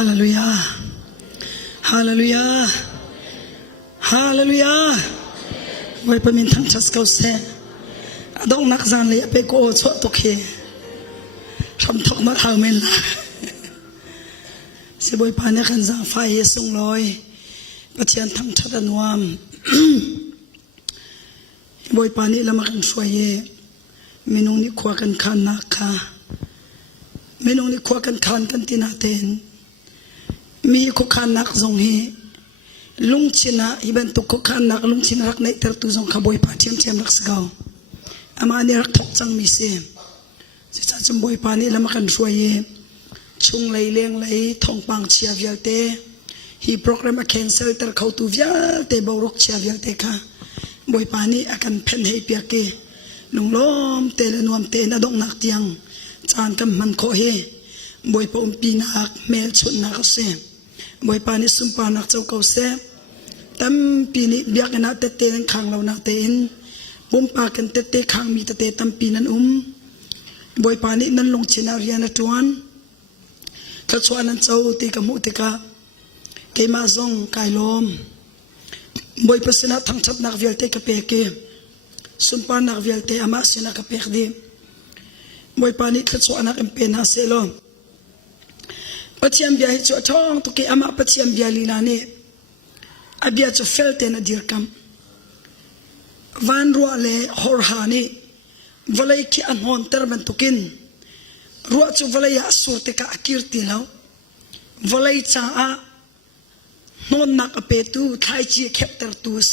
าเลลูยาฮาเลลูยาฮาเลลูยาไว้ประมินทั้งชัสเกาเซดองนักจานเลยไปโกชวตุกเฮทำทอกมาเอาเมนละสิบอยพานี่ขันจางไฟส่งลอยประเทียนทั้งชัดนวมบอยพานี่ละมากันช่วยเมนูนี้ขวากันขันนักค่ะเมนูนี้ขวากันขันกันตินาเตนมีคุกขันนักทรงเฮลุงชินะอีเป็นตุกคุกขันนักลุงชินะรักในเตอร์ตุทรงขบอยพาเทียมเทียมรักสกาวอามานี่รักทกจังมีเสียสิจ้าจมบอยพานี่ละมากันช่วยชุงไหลเลี้ยงไหลทองปังเชียร์เวียเตฮีโปรแกรมแคนเซลเตอร์เขาตูเวียเตบรกเชียร์เวียเตค่ะบอยพานี่อาการเพ่นให้เปียกเกลุงล้อมเตลนวมเตนดงนักเตียงจานกำมันโคเฮบอยปอมปีนักเมลชุนนักเสบอยพานี่สุมปานักเจ้าเกาเสตั้มปีนี้เบียกนักเตเตนขังเรานักเตนปุ่มปากันเตเตขังมีเตเตตั้มปีนั้นบอยพานี่นั้นลงเชนาเรียนจวนถ้าชวนนั้นเจ้าตีกับมุติกาเกมาซงกายลมบอยพัฒนาทั้งชัดนักเวียลเตกับเปเกสุนปานักเวียลเตอามาเสนักกับเปกดีบอยปานิถ้าชวนนักเอ็มเป็นฮาเซโลปัจจัยเบียให้ชัวท้องตุกอามาปัจจัยเบียลีลานีอาเบียจะเฟลเตนอดีรกัมวันรัวเลฮอร์ฮานีวลัยคีอันฮอนเตอร์มันตุกินรัวจูวลัยอาสุรติกาอักิรติลาววลัยจ้านอนนักอเปตูไทยจีเข็บเตอร์ตูเซ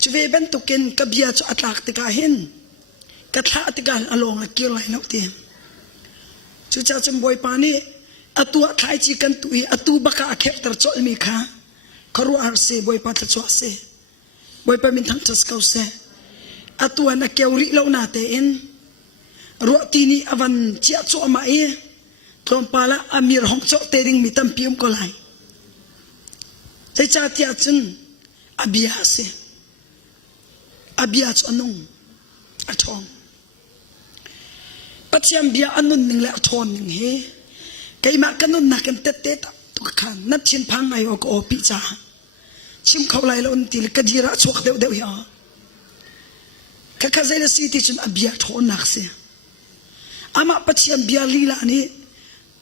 จูเวเป็นตุกินกับเบียจูอัตลักติกาหินกัทาติกาอลงอักิรไลนกเตียนจูจ้าจมบอยปานีอตัวไทยจีกันตุยอตัวบักอาเข็บเตอร์โจลมีค่ะคารัวอาร์เซบอยปาทัชวาเซบอยปามินทั้งทัสเกาเซอตัวนักเกวริเลวนาเตอินรัวตีนีอวันเจียโจมาเอทอมปาละอามีร์ฮองโจเตดิงมิตัมพิมก็ไลใจจ่าที่อาจารย์อาบิอาเซอาบิอาจอนุงอาทองปัจจัยบิอาอนุนหนึ่งและอาทอนหนึ่งเฮใครมากันนุนนักกันเตะเตะตุกขันนัดชินพังไงโอโกโอปิจ่าชิมเขาไล่ละอุนติลกดีระชวกเดียวๆข้าข้าใจละสิที่ฉันอาบิอาทอนนักเสียอามาปัจจัยบิอาลีลานี่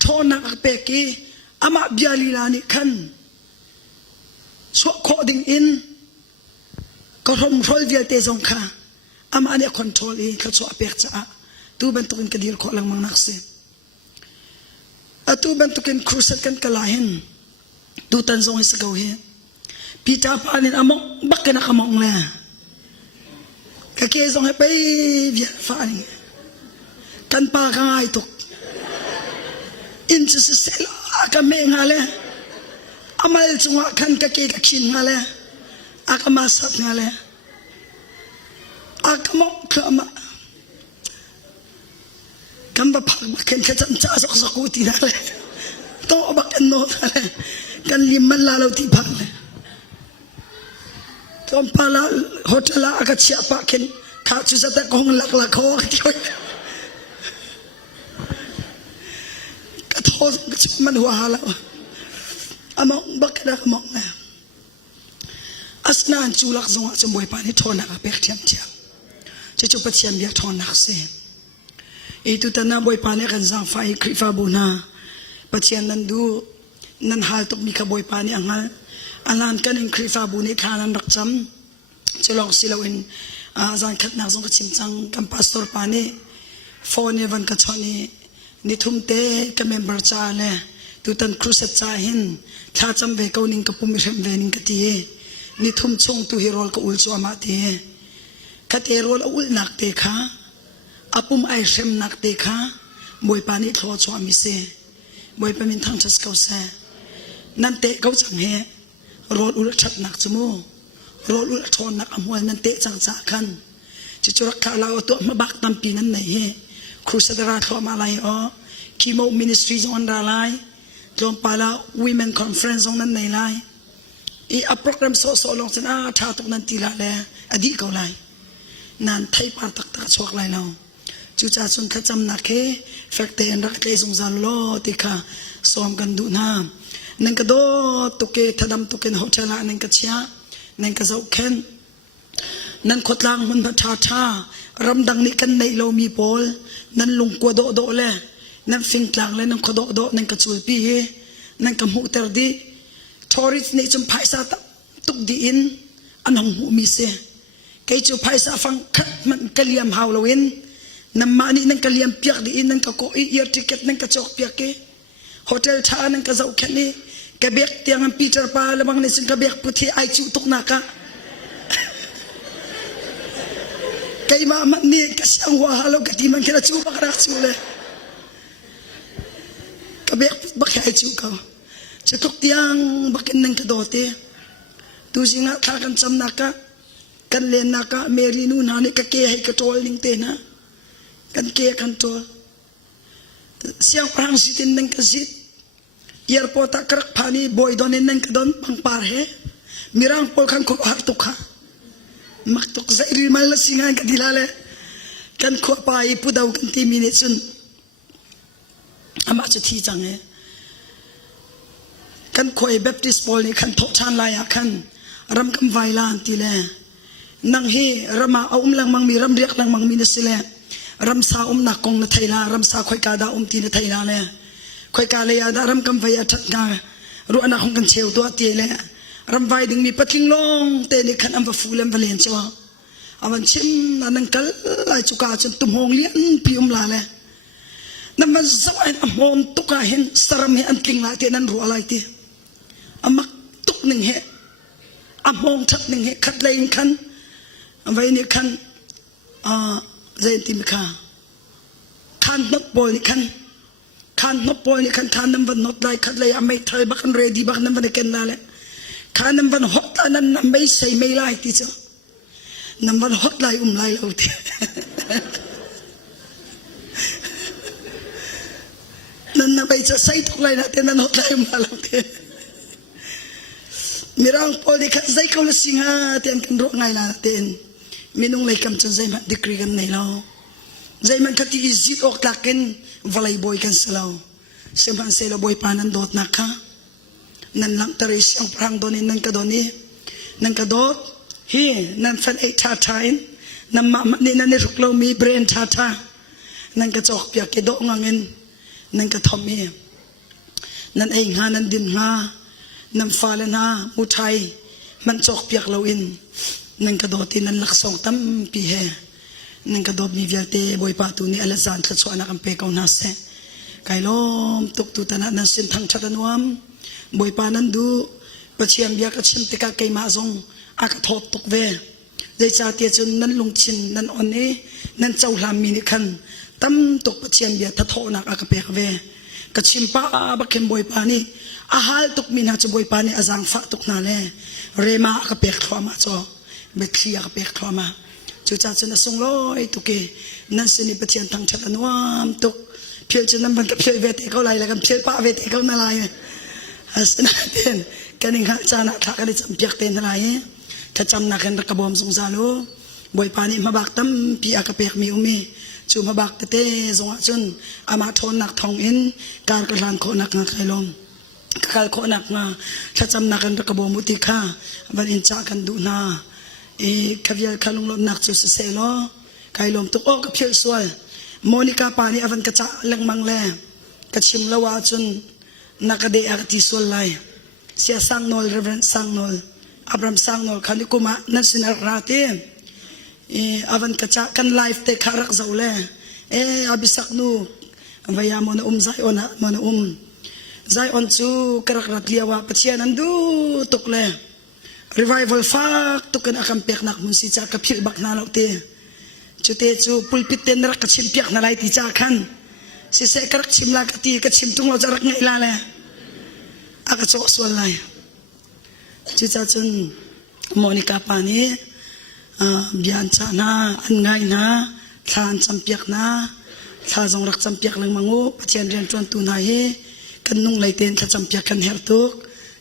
ทอนนักเปกีอามาบิอาลีลานี่ขันสวกโคดิ้งอินก็ทำโรลเวียเตซงค่ะอามาเนี่ยคอนโทรลเองเขาสวกเปียกจ้าตูเป็นตุกินกระดิ่งขอลังมังนักเสียตูเป็นตุกินครูสัตกันกลาหินตูตันซงให้สกาวเฮปีจ่าปานินอามงบักกันนักมองเลยก็เกี่ยซงให้ไปเวียฟ้านี่กันปากง่ายตุกอินจะเสลากำเมงอะไรอามาจงว่าขันกะเกตขินอะไรอากามาสัตอะไรอากามอกขมากันบะพักบักกันขจันจ้าสักสักอุติอะไรต้องบักกันโนดอะไรกันลิมมันลาเราที่พักเลยตอนพาลาโฮเทลอากาศเชียปักกันข้าจุดสตะกงหลักหอที่ว่ากระโถนมันหัวหาแล้วอามองบักกันอามองนะอัศนันจูลักซงอาจจะมวยปานิทอนักเปียกเทียมจะจุดปัจจัยเบียทอนักเสียitu tanah boy pane kan sang fai krifa buna pacian nandu nan hal tok mika boy pane angal alan kan in krifa buni khanan rakcham cholong silawin azan khat nak song chim chang kam pastor pane phone evan ka choni ni thumte ka member cha le tu tan crusat cha hin tha cham ve ko ning ka pumi rem ve ning ka ti ni thum chong tu hirol ka ul chu ma ti khate rol ul nak te kha apum ai sem nak te kha boi pani thlo chwa mi se boi pamin thang chas kau se nan te kau chang he rol ul that nak chumo rol ul thon nak amwal nan te chang cha khan chi churak kha la to ma bak tam pi nan nei he khusadara thlo ma lai o chemo ministry on ra lai tlom pala women conference on nan nei lai a program so long chen tha tok nan ti la le adi kau lai nan thai par tak tak chok lai lo จูจ่าจนขจำนักเฮแฟกเตนรักเกยสงสารโลติค่ะซ้อมกันดูน้ำนั่งกระโดดตุกเกทดำตุกเกนหัวใจละนั่งกระเชียนั่งกระเจ้าเข็นนั่นขดลางมันชารำดังนี้กันในโลมีโพลนั่นลุงกัวโดโดเลยนั่นฟิงกลางเลยนั่นขดโดนั่นกระจุยปีเฮนั่นกระหูเตอร์ดีทอริสนี่จมไพศาลตุกดีอินอันหงหูมีเสไกจูไพศาลฟังคัดมันกะเลียมฮาวลวินน้ำมันนี่นั่นกะเลียมเปียกดีอินนั่นกะโกอีเอียร์ติเก็ตนั่นกะจอกเปียกเกโฮเทลท่านั่นกะเจ้าแค่นี้กะเบียกเตียงปีเตอร์ปาแล้วบางนี่ซึ่งกะเบียกพุทธิไอจูตุกนักะไก่มามันนี่กะเสียงหัวฮัลโหลกะที่มันแค่ละจูบักรักจูเลยกะเบียกบักไอจูเขาจะทุกเตียงบักนั่นกะโดดเตดูสิงะท่ากันจำนักะกันเลียนนักะเมรีนูนานี่กะเกให้กระโจลลิงเตนะกันเกกันโจลเสียงพรังสิตินนั่งกสิตเยอร์พอตะกรักพานีบอยดอนินนั่งกดอนบังปาร์เฮมิรังพอกันคุหักตุกhaมักตุกใจรีมาลสิงานกันดีลาเลกันขวไปพูดเอากันที่มินิซุนอามาจะที่จังเฮกันขวายเบปติสบอลนี่กันทบชานลายกันรำกำไวลานทีเลนังเฮรำมาเอาลังมังมีรำเรียกลังมังมีนสิเลรำสานักกงนไทยลารำสาคอยกาดาตีนไทยลาเลยคอยกาเลยดารำกำไวทัดงารู้อนาคงกันเชียวตัวตีเลยรำไวดึงมีปัดลิงลงเตนิขันอัมฟูเลมเวลียนชัวอาวันชิมนันกัลไลจุกาจนตุ่มหงเลี้ยนพิมลาเลยนั่นมันสวายอัมหงตุกาเห็นสารมีอันกิงลาเตนันรู้อะไรตีอามักตุกหนึ่งเหอัมหงทัดหนึ่งเหขัดเลยขันไว้นี่ขันเจนติมข้าขันนกบอลนี่ขันนกบอลนี่ขันน้ำวันนกได้ขัดเลยไม่ไทยบักกันเรดีบักน้ำวันเกันนั่นแหละขันน้ำวันฮอตนั้นน้ำไม่ใส่ไม่ไล่ที่เจ้าน้ำวันฮอตไล่ไล่เราที่นั่นน้ำไม่จะใส่ทุกไล่นะแต่นั่นฮอตไล่ไล่เราที่มีร่างพอดีขัดใจเขาเลยสิงหาเตียนกันร้องไงล่ะเตียนมีนุ่งเลยคำจนใจมันดีกรีกันในเราใจมันขัดที่จิตออกตากันวลัยบอยกันสลาวเสียมันเสลบอยปานันโดดนักค่ะนั่นหลังตะริสยังพรางโดนี่นั่นกระโดนี่นั่นกระโดดเฮ้นั่นฟันไอท่าทายนั่นมานี่นั่นนี่ทุกเรามีเบรนท่านั่นกระจอกเปียกกระโดดงังเงินนั่นกระทอมมีนั่นเองฮานั่นดินฮานั่นฟ้าเลนามุทัยมันจอกเปียกเราอินนั่นกระโดดที่นั่นลักษณะตั้มปีเหนั่นกระโดดมีเวียเตบอยปาตุนี่อเลซานทัดสวนักอัมเปกเอานาเซไก่ล้อมตุกตุตนะนั่นเส้นทางชัดนวมบอยปานันดูปัจเจียมเบียกชิมติกาไก่มาซงอากาศทอดตกเวใจจ่าเตียจนนั่นลงชินนั่นอ่อนนี้นั่นเจ้าลามินิคันตั้มตกปัจเจียมเบียทัดทอนักอากาศเปกเวกชิมป้าบักเข็มบอยปานี่อาหารตกมินาจะบอยปานี่อาจังฟ้าตกนาเลเรมาอากาศเปกขวามาจ่อเบ็ดขี้อากาศเปกขวามาจู่จ่าจะนั่งส่งลอยตุกเกนั่นสนิปเทียนทางชัดนวมตุกเพียรจะนั่งบังกับเพียรเวทเขาไล่แล้วกันเพียรป้าเวทเขานั่นไล่อาสนะเต็นกันเองข้าจานะถ้ากันได้จำเปียกเต็นอะไรถ้าจำนักกันรักบอมสงสารโลบอยปานี่มาบักตั้มปีอากาศเปียกมีอุเมจู่มาบักเตะสงจนอามาทนหนักทองอินการกระลานโคนักงาใครลงการโคนักงาถ้าจำนักกันรักบอมมุติค่าวันอินจากกันดูนาขบยาขลุงลมหนักจุดเสลไก่ลมตุกโอ้กับเพียรสวยโมนิกาปานี่อวันกระจะเล็งมังแลกระชิมละวาจนนักเดะที่สวยไลเสียสังโนลเรเวนสังโนลอับรามสังโนลขันกุมานั่นสินาราเตอวันกระจะกันไลฟ์เตะขารักเจ้าเล่อบิสักนูพยามอนใจอนะมอนใจออนจูกระรักเลียวว่าปัจเจียนันดูตุกเล่ revival fak tukan akan pek nak munsi ca kapil bak na laute chute chu pulpit ten rak kachim pek na lai ti cha khan si se karak chim la ka ti ka chim tung lo jarak ngai la le aka chok swal lai chi cha chun monica pani bian cha na an ngai na than cham pek na tha jong rak cham pek lang mangu pathian ren chon tu na he kan nung lai ten tha cham pek kan her tuk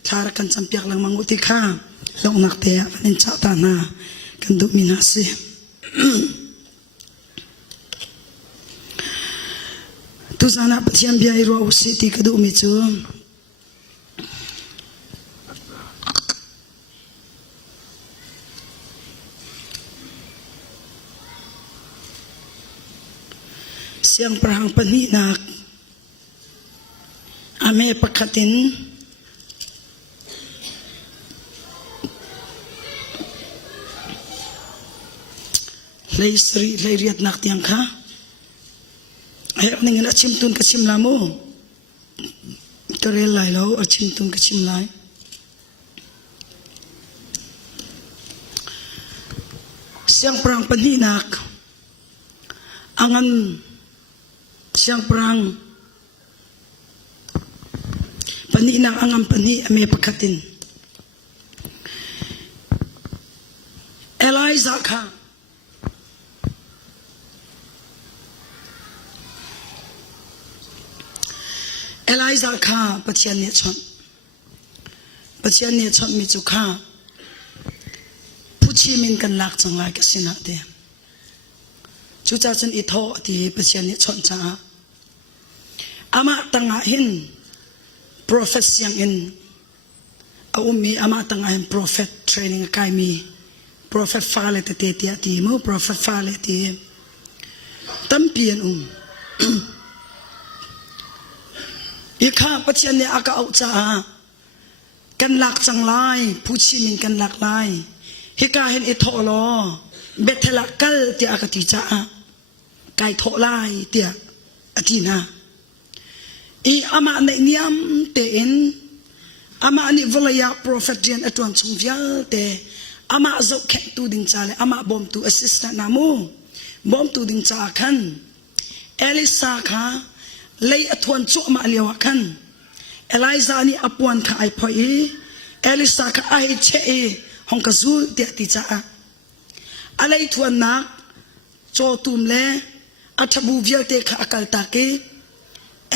thar kan cham pek lang mangu ti kha lok nak te anin cha ta na kan du minasi tu sana pathian biai ro usiti kadu mi chu siang perang peninak ame pakatin lay sri lay riat nak tiang ka ay ning na chimtun ka chimlamo torelay lo ar chimtun ka chimlay siang perang peninak angan siang perang paninang angam pani ame pakatin Eliza ka pathian ne chon mi chu kha puchi min kan lak changai ka sina te chu cha chen I tho ti pathian ne chon cha ama tanga hin prophet yang in aumi ama tanga hin prophet training academy prophet fale te ti mo prophet fale ti tampian ikha pathian ne aka au cha kan lak changlai puchi min kan lak lai hika hin I tho lo bethela kal ti aka ti cha kai tho lai ti atina I ama na niam te in ama ni volaya prophet dian atwan chung vial te ama zo khen tu ding chale ama bom tu assistant namu bom tu ding cha khan Elisa kha lei atwan chu ma lewa khan Eliza ni apwan kha ai phoi Elisa kha ai che hong ka zu te ti cha alai thuan na cho tum le athabu vial te kha akal ta ke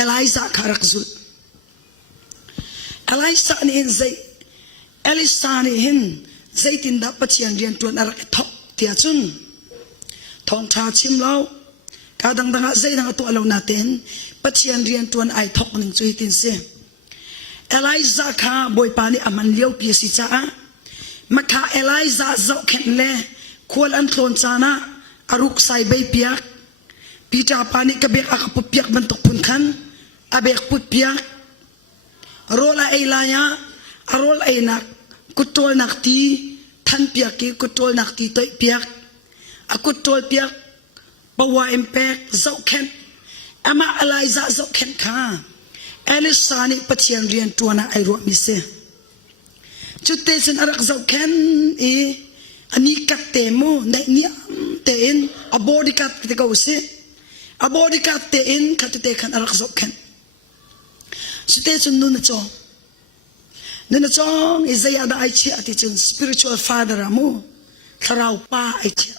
Eliza kharak zul Eliza ni in zai Elisa ni hin zaitin da pathian rian tuan arak thok tia chun thong tha chim lau ka dang dang zai dang tu alo na ten pathian rian tuan ai thok ning chui tin se Eliza kha boy pa ni aman leu pi si cha makha Eliza zo khen le khol an tlon chana aruk sai bei piak pita pani ka bek akapu piak bentuk pun kan abek put piak rola elaya arol enak kutol nakti than piak ki kutol nakti toi piak akutol piak bawa empek zau khen ama Eliza zau khen kha Elisa ni pathian rian tuana ai ro mi se chutte sen arak zau khen ani kat te mo na niam te in abodi kat te ko se abodi kat te in kat te khan arak zau khen chutte sun nun chong Isaiah da ai chi ati chun spiritual father amu tharau pa ai chi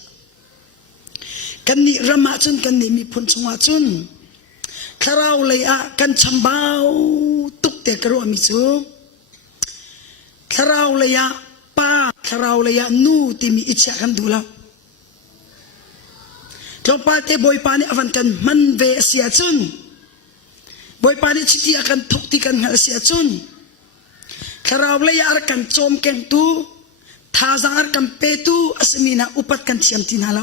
kan ni rama chun kan ni mi phun chunga chun tharau lei a kan chambau tuk te karo mi chu tharau lei a pa tharau lei a nu ti mi icha kan dula to pa te boy pa ni avan kan man ve sia chun boy pa ni chiti akan thok ti kan hal sia chun tharau lei ar kan chom ken tu thazar kan pe tu asmina upat kan thiam tin hala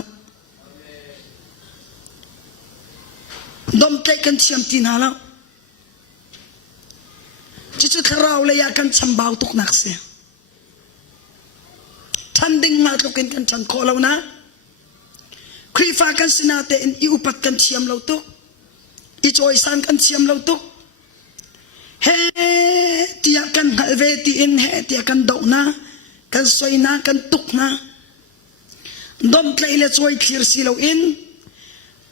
dom te kan thiam tin hala chu tharau lei a kan chambau tuk nak se thanding ma to ken kan chan kho lo na khui fa kan sinate in I upat kan thiam lo tuk I choi san kan thiam lo tuk he tia kan halve ti in he tia kan do na kan soi na kan tuk na dom tlai le choi clear si lo in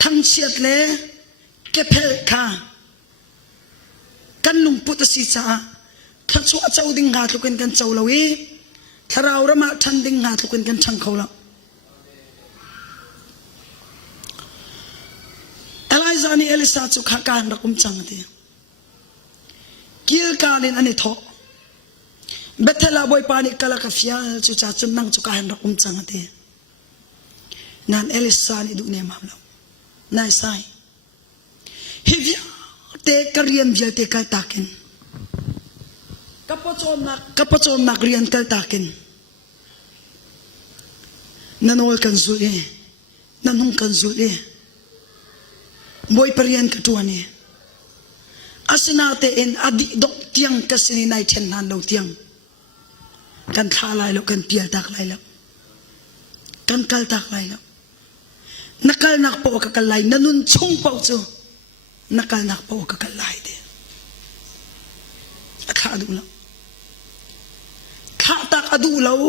thang chiat le ke phel kha kan lung put si cha thachu chau ding ha lu kan chau lo I tharau rama than ding ha lu kan chang khau lo Eliza ni Elisa chu kha kan rakum chang ti kil kalin ani tho bethela boy pani kala ka fial chu cha chun nang chu ka han rakum chang ti nan Elisa ni du ne mam lo nai sai hivia เตกเรียนเดียเตกตากินกับปจอมนักเรียนกตากินนันโอลกันสุเอนันหงกันสุเอบอยเปรียนกตัวนี้อาสนาเตนอดีดกเตียงกสินีนายเทนนันเราเตียงกันท่าลายแล้วกันเปียตักลายแล้วกันกัลตักลายแล้วนักกัลนักปอกกัลลายนันุนชุ่งปอกจูนักกัลนักปอกกัลลายเดข้าดูแล้วข้าตักอดูแล้ว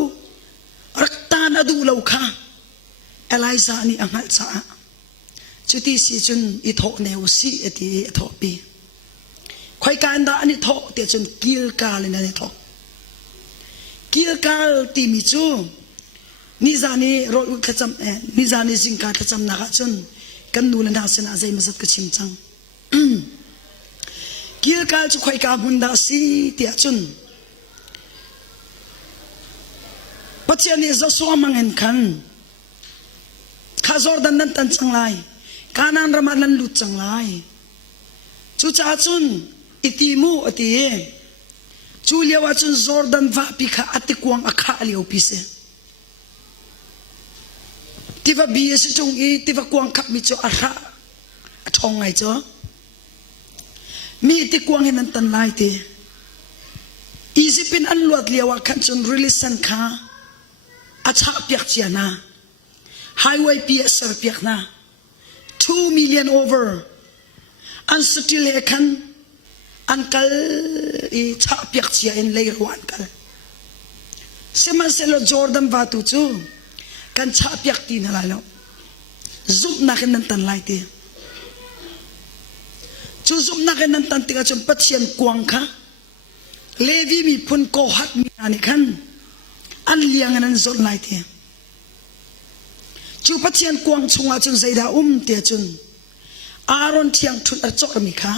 รักตานอดูแล้วข้าอะไรซานี่อังหัดซาจุดที่สิจุนอิทโอเนวซีเอติอิทโอปีคอยการด่านี่ทอเตียจนกิลกาเลยนะนี่ทอกิลกาตีมิจูนิจานีรถอุขจำนิจานีสิงคาขจำนักจนกันดูแลนาเสนาใจมาสักกชิมจังกิลกาจุคอยการบุนดาสีเตียจนปัจจัยนี้จะสวมมังเห็นกันข้าจอร์ดันนั้นตันจังไรการนั้นรามันนั้นลุดจังไรจุจ้าจุนอิติมูอติเอจูเลียวจุนจอร์ดันวาปิกาอติกวงอาคาเลียวพิเศษที่ว่าบีเอสจงอีที่ว่ากวงขับมิจอาระทองไงจ้ะมีที่กวงเห็นนั้นตันไลเตอีสิเป็นอันลวดเลียวขันจนริลิสันคาอาชาเปียกเจียนาไฮเวย์พีเอสเปียกนา2 million overอันสติเลขันอันกัลอีชาเปียกเจียนเลรวันกัลเสมาเซโลจอร์ดันวาตุจูกันชาเปียกตีนอะไรแล้วซุปนักนันตันไลเตจูซุปนักนันตันติกาจนปัจเจียนกวางค่ะเลวีมีพุนโกหัดมีอันนี้ขันอันเลี้ยงนั้นสดไลเตจูปัจเจียนกวางชงอาจนใจดาเตียจุนอารอนเทียงทุนอจอมิค่ะ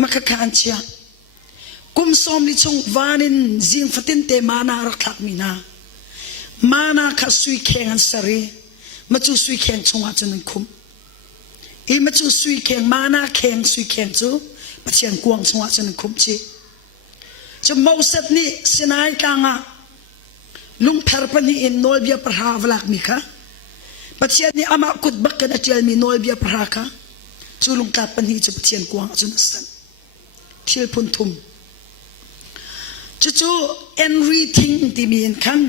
มักขานเชียกุมสอมลิชงวานินจิงฟัตินเตมานารักทักมีนามานาขัสุยแข่งอันสรีมาจูสุยแข่งชงอาจนคุมอีมาจูสุยแข่งมานาแข่งสุยแข่งจูปัจเจียนกวางชงอาจนคุมชีจะมาวสัตนี่เสนายกางะลุงเทอร์ปนีอินโนลเบียปราวลักมิค่ะปัจเจียนนี้อามาคุดบักกันอาจารย์มีโนลเบียปราค่ะจูลุงกาปันนี้จะปัจเจียนกวางจุนสันเที่ยวพุนทุมจู่เอ็นรีทิงที่มีอินคัน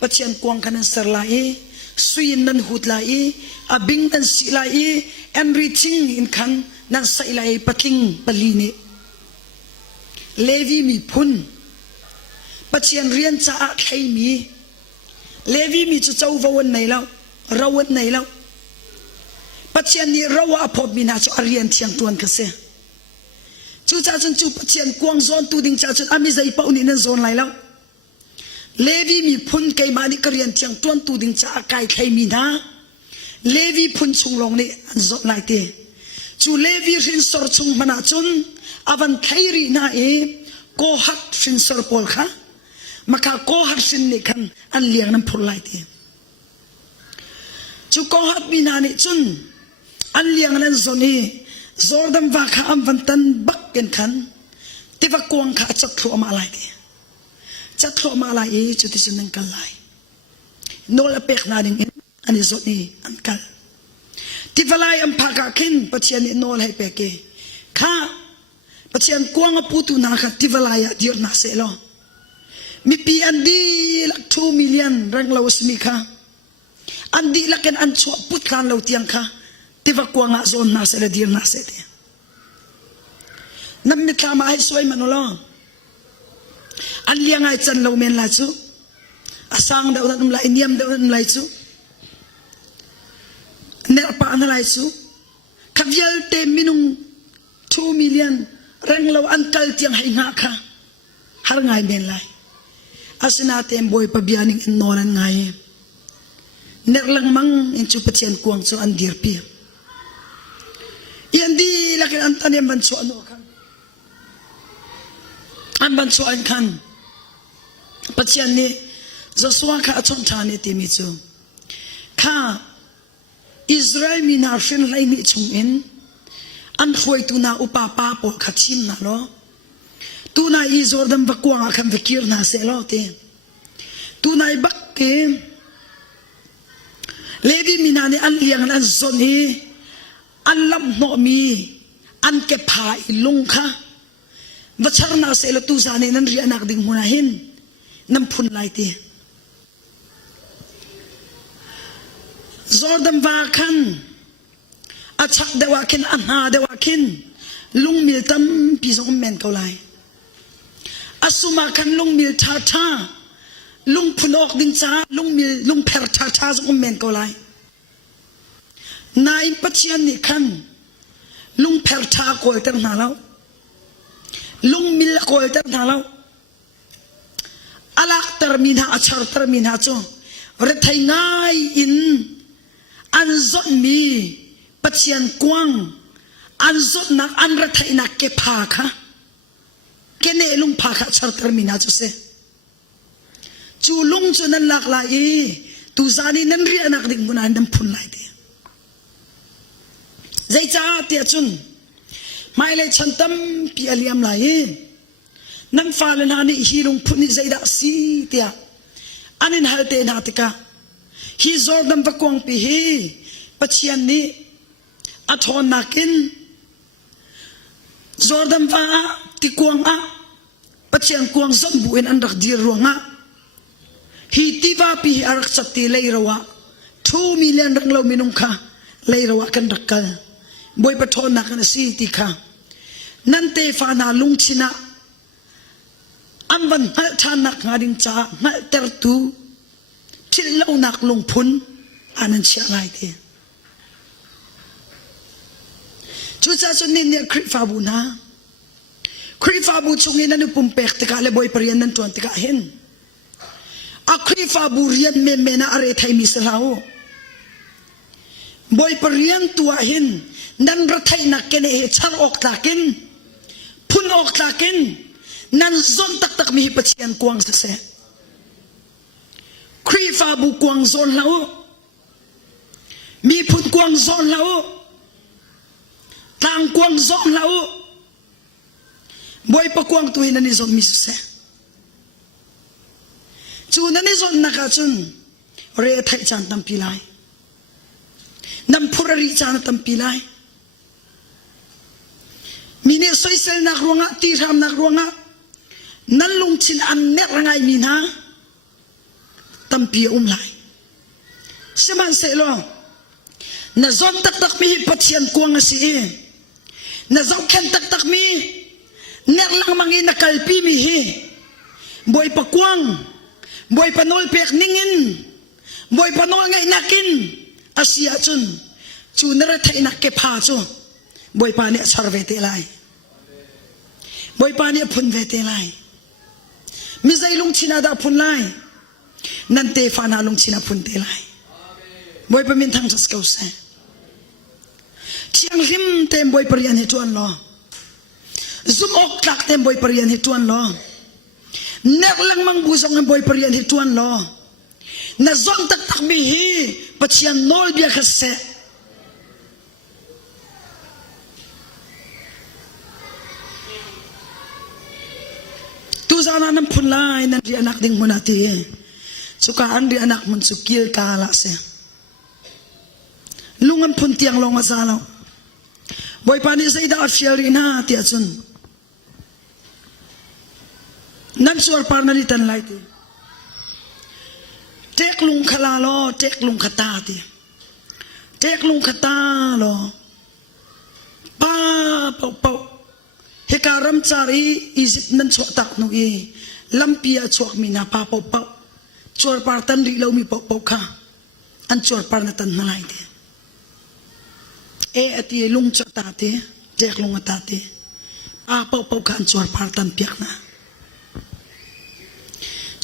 ปัจเจียนกวางคันสลายสุยนันหุดลายอบิงนันสิลายเอ็นรีทิงอินคันนันสิลายปัทิงปลีนีเลวีมีพุนปัจเจียนเรียนจะอาใครมีเลวีมีจะเจ้าวันไหนแล้วเราวันไหนแล้วปัจเจียนนี้เราว่าพบมีนาจะเรียนเชียงตวนกันเสียจู่จ้าจนจู่ปัจเจียนกวางโซนตูดิงจ้าจนอามิใจเป้านี่นั่นโซนไหนแล้วเลวีมีพุนไกมานี่ก็เรียนเชียงตวนตูดิงจ้าไกใครมีนาเลวีพุนชงลงนี่อันโซนไหนเตจู่เลวีรินสอร์ชงมานาจนอาวันไทรีนาโกหักรินสอร์พอลค่ะมาค่ะโกหักรินนี่กันอันเลี้ยงน้ำพลไหลเตจู่โกหักมีนานี่จุนอันเลี้ยงนั้นโซนี่จอร์ดันว่าข้าอันวันตันบักกันขันที่ว่ากวงข้าจักรวมาอะไรเดียจักรวมาอะไรจุดที่ฉันนั่งกันไลโนลเปกนาดิงอันนี้โซนี่อันกันที่ว่าไลอันพากาคินปัจเจียนโนลให้เปกข้าปัจเจียนกวงอพูตุนาคัที่ว่าไลเดียร์นาเซโลมีปีอันดีลัก2 millionรังลาวสมีข้าอันดีลักกันอันชัวพุทธานเราเตียงข้าที่ว่ากวางอาโซนนาเสลดีร์นาเสเดียนั่นมิตรมาให้สวยมันโลอันเลี้ยงไอ้จันเราเมนลายจูอาสังเดานั่นลายเนียมเดานั่นลายจูเนื้อปลานั่นลายจูขบยัลเตมินุง2 millionรังเราอันกัลเตียงให้งาค่ะหาไงเมนลายอาสนาเต็มบอยปะบิอานิงอินโนนันไงเนื้อลังมังอินจูปัจเจียนกวางจูอันเดียร์เปียยันดีลักอันตันยันบันชวนโอคันอันบันชวนคันปัจจัยนี้จะสวาข้าชนชาเนติมิจูข้าอิสราเอลมีนาฟินไลมิชงอิน อันช่วยตุนาอุปาปาปอขัดชิมนะล้อตุนาอีจอร์ดันบักวางอาคันวิกิรนาเซลอเตตุนาบักเกมเลดีมินานีอันเลียงอันซนีอันลำโนมีอันเก็บผาอิลุงค่ะวัชรนาเซลตุซานีนั้นเรียนักดิ่งมุนาหินน้ำพุนไลตีจอร์ดันวาคันอาชักเดวาคินอันหาเดวาคินลุงมิลตัมพิซงเมนเกาไลอาสุมาคันลุงมิลชาชาลุงพุนออกดินจ้าลุงมิลลุงเพรชาชาสงเมนเกาไลนายปัจจัยนี่คันลุงเพรชาโกยตั้งนานแล้วลุงมิลโกยตั้งนานแล้วอลักตรมินาอัชรตรมินาจ้อรัฐไงอินอันจดมีปัจจัยกว้างอันจดนักอันรัฐไนักเก็บผาค่ะเกเนลุงผาค่ะชาร์ตร์มินาจุเซจูลุงจูนันหลากหลายตูซานีนันเรียนักดิ่งมุนันดำพุนไลเดียใจจ้าเตียจุนไม่เลยฉันตั้มปีอเลียมไลนั่งฟ้าเลนานี่ฮีลุงพุนิใจดาสีเตียอันนี้ฮัลเตนาติกาฮีจอร์ดันวักวางปีฮีปัจจัยนี้อัฐอนนักินจอร์ดันฟ้าติกวางอ่ะปัจจัยกวางสมบูรณ์อันรักดีรวงอ่ะฮีติวาปีอารักจัตติเลยระวะ2 millionรังเรามินุงค่ะเลยระวะกันรักกันบอยปะทอนนักนสีติค่ะนั่นเตฟานาลุงชินะอันวันหัลทานักงาดิงจ้าหัลเตอร์ตูชิลเลวนักลงพุนอันนั้นเชื่ออะไรเดียจุดจ้าจนเนี่ยคริฟาบูนะคริฟาบูชงเงินนั่นปุ่มเป็กตะกาเลบอยปริยันนั่นตัวตะกาเห็นอัคริฟาบูเรียนเมน่าอะไรไทยมิสลาวบอยปริยันตัวเห็นนั่นรัฐไทยนักเกเนชาร์ออกตากินพุนออกตากินนั่นซอนตักมีปัจจัยกวางสักเสคริฟาบูกวางซอนแล้วมีพุนกวางซอนแล้วทางกวางซอนแล้วบอยปะกวางตัวนั้นนี่ซอนมิสเสจูนั้นนี่ซอนนักจุนเรียไทยจานตั้มพิไลนำพุริจานตั้มพิไลมีเนี่ยสวยเซลนักรวงะตีรำนักรวงะนั่นลุงชินอันเนรไงมีนะตั้มพิไลสมันเสลอน่ะซอนตักมีปัจจัยกวางสิน่ะซอนแค่ตักมีเนรลังมังอินักkalpiมีเฮบอยปะกวางบอยปะนอลเปียกนิ่งินบอยปะนอลไงนักินอาเซียจุนจูนรัฐไทยนักเก็บผ้าจูบอยปาเนี่ยสารเวทีไลบอยปาเนี่ยพุนเวทีไลมิใจลุงชินาดาพุนไลนันเตฟานาลุงชินาพุนเตไลบอยปามินทั้งสัสเกาเซเชียงริมเต็มบอยปริยันเหตุวันล้อซุมอกตักเต็มบอยปริยันเหตุวันล้อเนกลังมังบูซองบอยปริยันเหตุวันล้อน่ะซองตักมีฮีปัจจัยนอลเบียขัสเซตุซานานัมพุนไลนั่นเรียนักดิ่งมุนาตีสุขาอันเรียนักมันสุกิลกาละเซลุงอันพุนเตียงลงมาซาลบอยปานิสัยดาฟิลรินาเตียจุนนั่นส่วนปานานิตันไลตีเทกลุงขลาโลเทกลุงขตาตีเทกลุงขตาโลป้าเป่าเฮการัมจารีอียิปต์นั้นสวตักนุยลำปียชวกมีนาป้าเป่าจวดปาร์ตันรีเรามีเป่าค่ะอันจวดปาร์นัตันนั่นไลตีตีลุงจักตาเตเจกลุงตาเตป้าเป่ากันจวดปาร์ตันเปียกนะ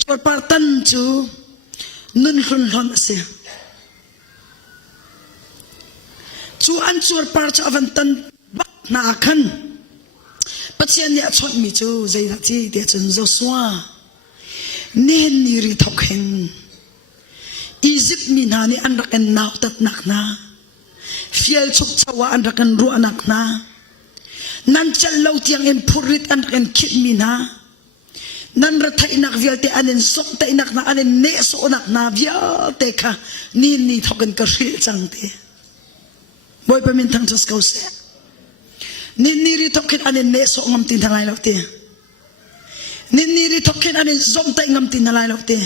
จวดปาร์ตันจูนุนหุ่นหลอนเสียจูอันจวดปาร์จาวันตันบักนาคันปัจจัยเนี่ยชดมีจูใจรักที่เดียจนโจสวาเน้นนิริทอกเฮงอียิปต์มีนานี่อันรักกันนาวตัดหนักนะเฟียลชุกชาวอันรักกันรัวหนักนะ nan chal lo tiang en purit an en kit mina nan rathai nak vial te anen sok te nak na anen ne so nak na vial te kha ni thokan ka ri chang te boy pa min thang chas kau se ni ri thokin anen ne so ngam tin thangai lo te ni ri thokin anen zom te ngam tin nalai lo te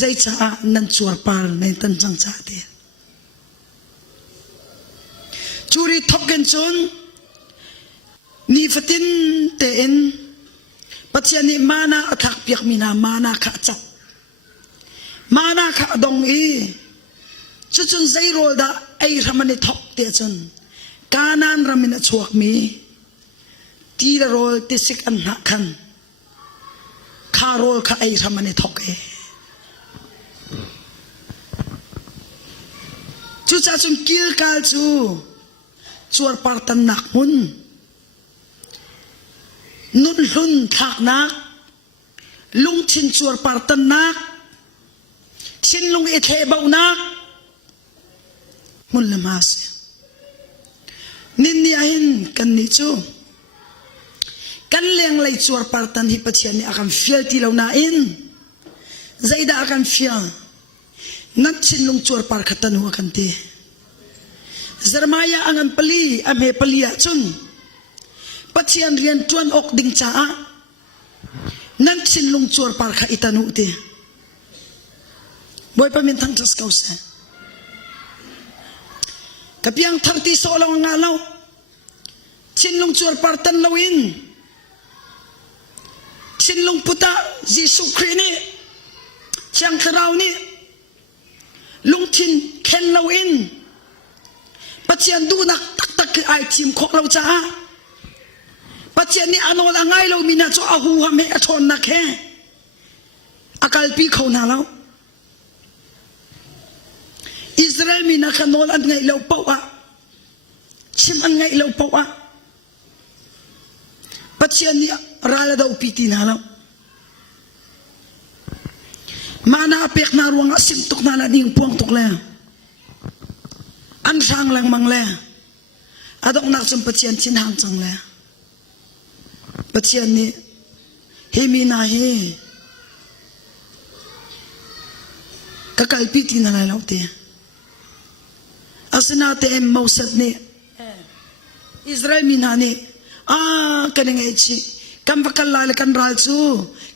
zai cha nan chuar par nei tan chang cha te churi thokin chun ni fatin te en patiani mana athak piak mina mana kha chap mana kha dong i chuchun zai rol da ai ramani thok te chun kanan ramina chuak mi ti la rol ti sik an na khan kha rol kha ai ramani thok e chu cha chun kil kal chu chuar par tan nak mun nun lun thak nak lung chin chuar par tan nak chin lung e the bau nak mun lama se nin ni ahin kan ni chu kan leng lai chuar par tan hi pathian ni akan fial ti lo na in zaida akan fial nat chin lung chuar par khatan hu kan te zarmaya angan pali ame palia chun pathian rian tuan ok ding cha nan chin lung chuar par kha itanu te boy pa min thang chas kau se kapiang thang ti so lo nga lo chin lung chuar par tan lo in chin lung puta jisu khri ni chang khrau ni lung chin khen lo in pathian du nak tak tak ai chim khok lo cha pathian ni anol angai lo mina cho ahu ha me athon nak he akal pi khau na lo Israel mina khanol an ngai lo pawa chim an ngai lo pawa pathian ni rala da upiti na lo mana pek na ruang asim tuk na la ding puang tuk le an sang lang mang le adok nak chum pathian chin hang chang le pathian ni hemina he kakai piti na lai laute asna te em mausat ni Israel mina ni kanengai chi kam vakal lai kan ral chu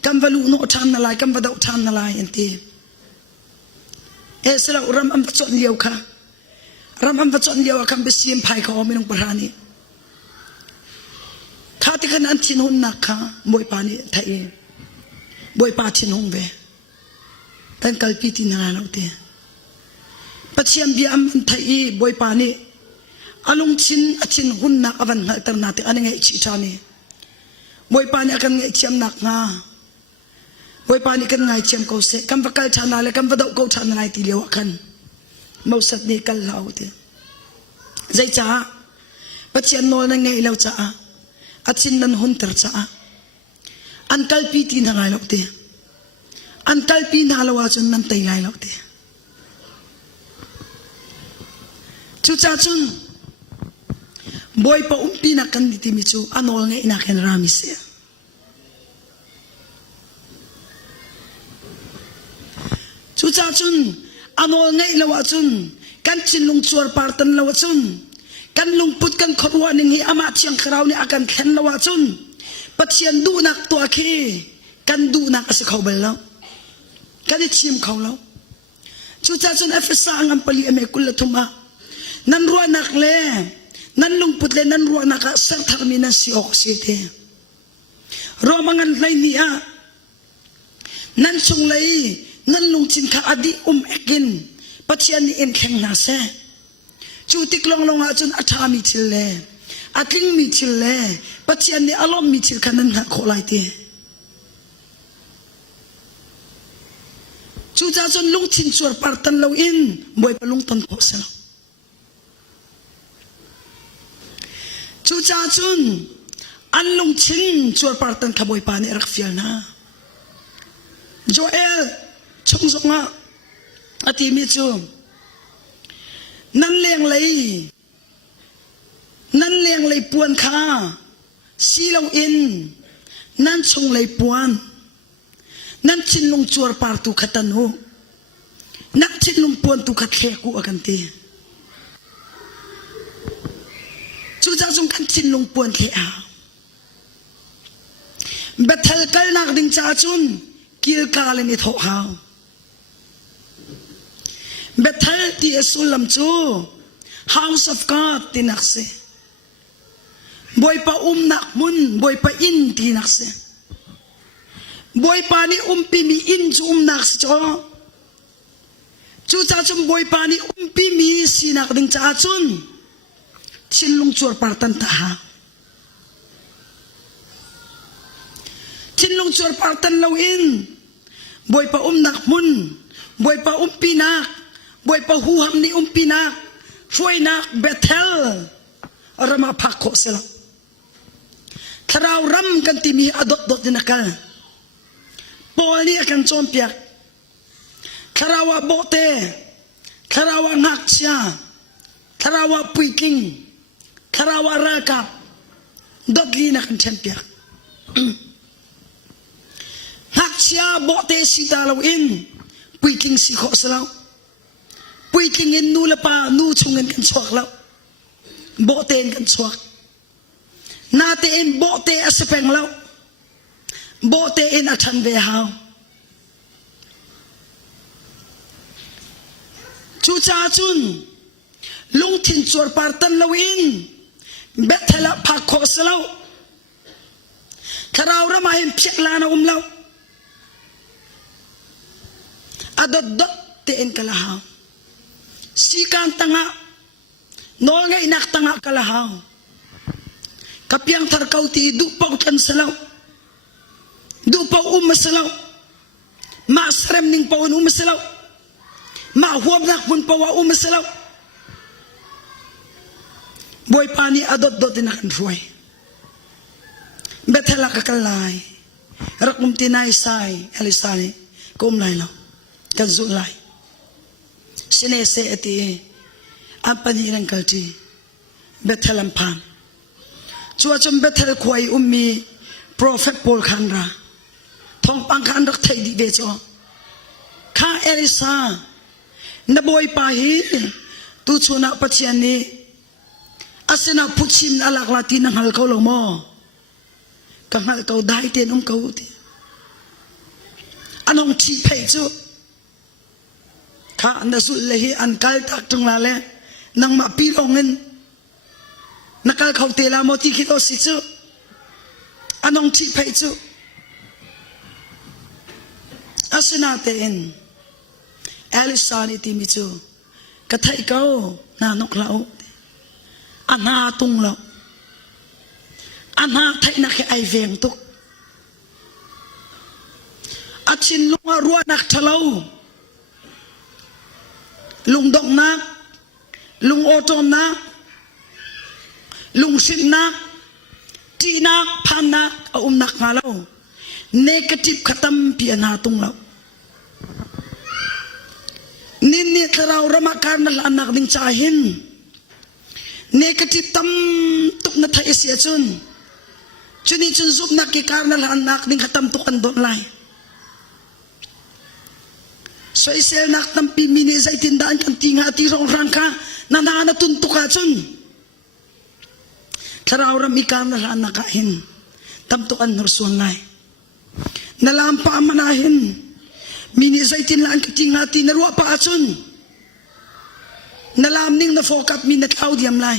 kam valu no than na lai kam vadau than na lai ente esla uram am chon liau kha ram am chon liau kam besim phai kho minung parani khati khan an chin hun nak kha boy pani thai boy pa chin hung ve tan kalpi ti na laute pathiam bi am thai boy pani alung chin achin hun nak avan ngal tar na te anengai chi thani boy pani akan ngai chiam nak nga boy pani kan ngai chiam ko se kam vakal thana le kam vadau ko thana lai ti lewa khan mausat ni kal laute zai cha pathian nol na ngai lau cha achin nan hun tar cha an kalpi ti na ngai laute an kalpi na lawa chun nan tai lai laute chu cha chun boy pa umpi na kan ti mi chu anol ngai na ken rami se chu cha chun anol ngai lawa chun kan chin lung chuar par tan lawa chun kan lung put kan khorwa ning hi ama chiang khrau ni akan khen lawa chun pathian du nak to khi kan du nak as khau bal lo kan chim khau lo chu cha chun afsa ngam pali ame kul thuma nan ruwa nak le nan lung put le nan ruwa nak sang tharmina si ok si te ro mangan lai ni a nan chung lai nan lung chin kha adi ekin pathian ni en kheng na se chu tik long long a chun atha mi thil le atling mi thil le pathian ni alom mi thil khanan na kholai te chu cha chun lung chin chuar par tan lo in boy palung tan ko sa chu cha chun an lung chin chuar par tan khaboy pa ni rak fial na Joel chung zonga ati mi chu nan leng งเลยปวนข้าสีเราอินนั่นชงเลยปวนนั่นชินลงจวรปาร์ตุขัตันหูนักชินลงปวนตุขัดแขกูอากันเตจูจ้าจงกันชินลงปวนเทอาเบทเทลกัลนักดิงจ้าจุนกิลกาเลนิทหาวเบทเทลที่เอสุลัมจู House of God ที่นักเสบอยปะนักมุนบอยปะอินที่นักเสบอยปานี่ปีมีอินจูนักเสจูจ้าจุมบอยปานี่ปีมีสีนักดิงจ้าจุนชินลงจวรปาร์ตันตาชินลงจวรปาร์ตันเลาอินบอยปะนักมุนบอยปะปีนักบอยปะหูหัมนี่ปีนักช่วยนักเบทเทลรามาพักโคเสลถ้าเรารำกันที่มีอดดดินักปอนี่กันจอมเปียกถ้าเราว่าโบเตถ้าเราว่านักเชียถ้าเราว่าปุยกิงถ้าเราว่ารักดดลีนักกันแชมเปียกนักเชียโบเตสิตาเราอินปุยกิงสิโคเสลปุยกิงอินนูละปานูชงเงินกันสวกแล้วโบเตนกันสวกนาเตนโบเตอสเปงแล้วโบเตนอัชันเวหาวจูจ้าจุนลุงทินจวรปาร์ตันลวินเบทละพักโคสแล้วถ้าเราระมาเห็นเพียกลานะแล้วอดดเตนกะละหาวสีการตั้งะน้องไงนักตั้งะกะละหาวกับยังทาร์เกาตีดูปอกกันสลาวดูปอกสลาวมาสเรมนิงปอกสลาวมาหัวนักมันปอกสลาวบอยปานีอดดนักรวยเบทละกะกลายรักมุมที่นายสายอลิสานีกุมไลแล้วกันสุดไลสิเนเสอตีอันปนีนังกัลตีเบทลัมพานชัวจมเบทลควายมีโปรเฟตโพลคันราทองปังคันรักไทยดีเบจอข้าเอลิซานบอยปาฮีตูชนะปัจจัยนี้อาศนาพุชิมอลักลาตินังฮัลเขาลงมอกังฮัลเขาได้เตนุ่มเขาตีอันองชีเพจูข้าอันสุดเลยอันกัลตักตรงลาเลนังมาปีลงเงินนักการเขาเตลามอติคิโลสิจูอันองชีเพจูอาศนาเตนเอลิซานิติมิจูกระไทยเขานานกเราอันหาตุงเราอันหาไทยนักไอเวียงตุกอาชินลุงรัวนักทะเลาลุงดงนักลุงโอโตมนักลุงชินนักจีนักพันนักนักมาแล้วเนกาทีฟขตัมเปียนาตุงเรานี่ถ้าเราระมัดการนั่นอันนักดิ้งจ่าหินเนกาทีฟตั้มตุกนัทไทยเสียจุนนี่จุนซุบนักกิการนั่นอันนักดิ้งขตัมตุกันโดนไล่สวยเซลนักตั้มปีมินิใจตินดานกันติงหาตีรองรังคานานาตุนตุกาจุนถ้าเราระมิการนั่นอันนักหินตั้มตุกันนรสวนไล่นาลามปามานาหินมินิใจตินลานกันติงหาตีนรัวปาจุนนาลามนิ่งนาโฟกัสมินักเอาเดียมไล่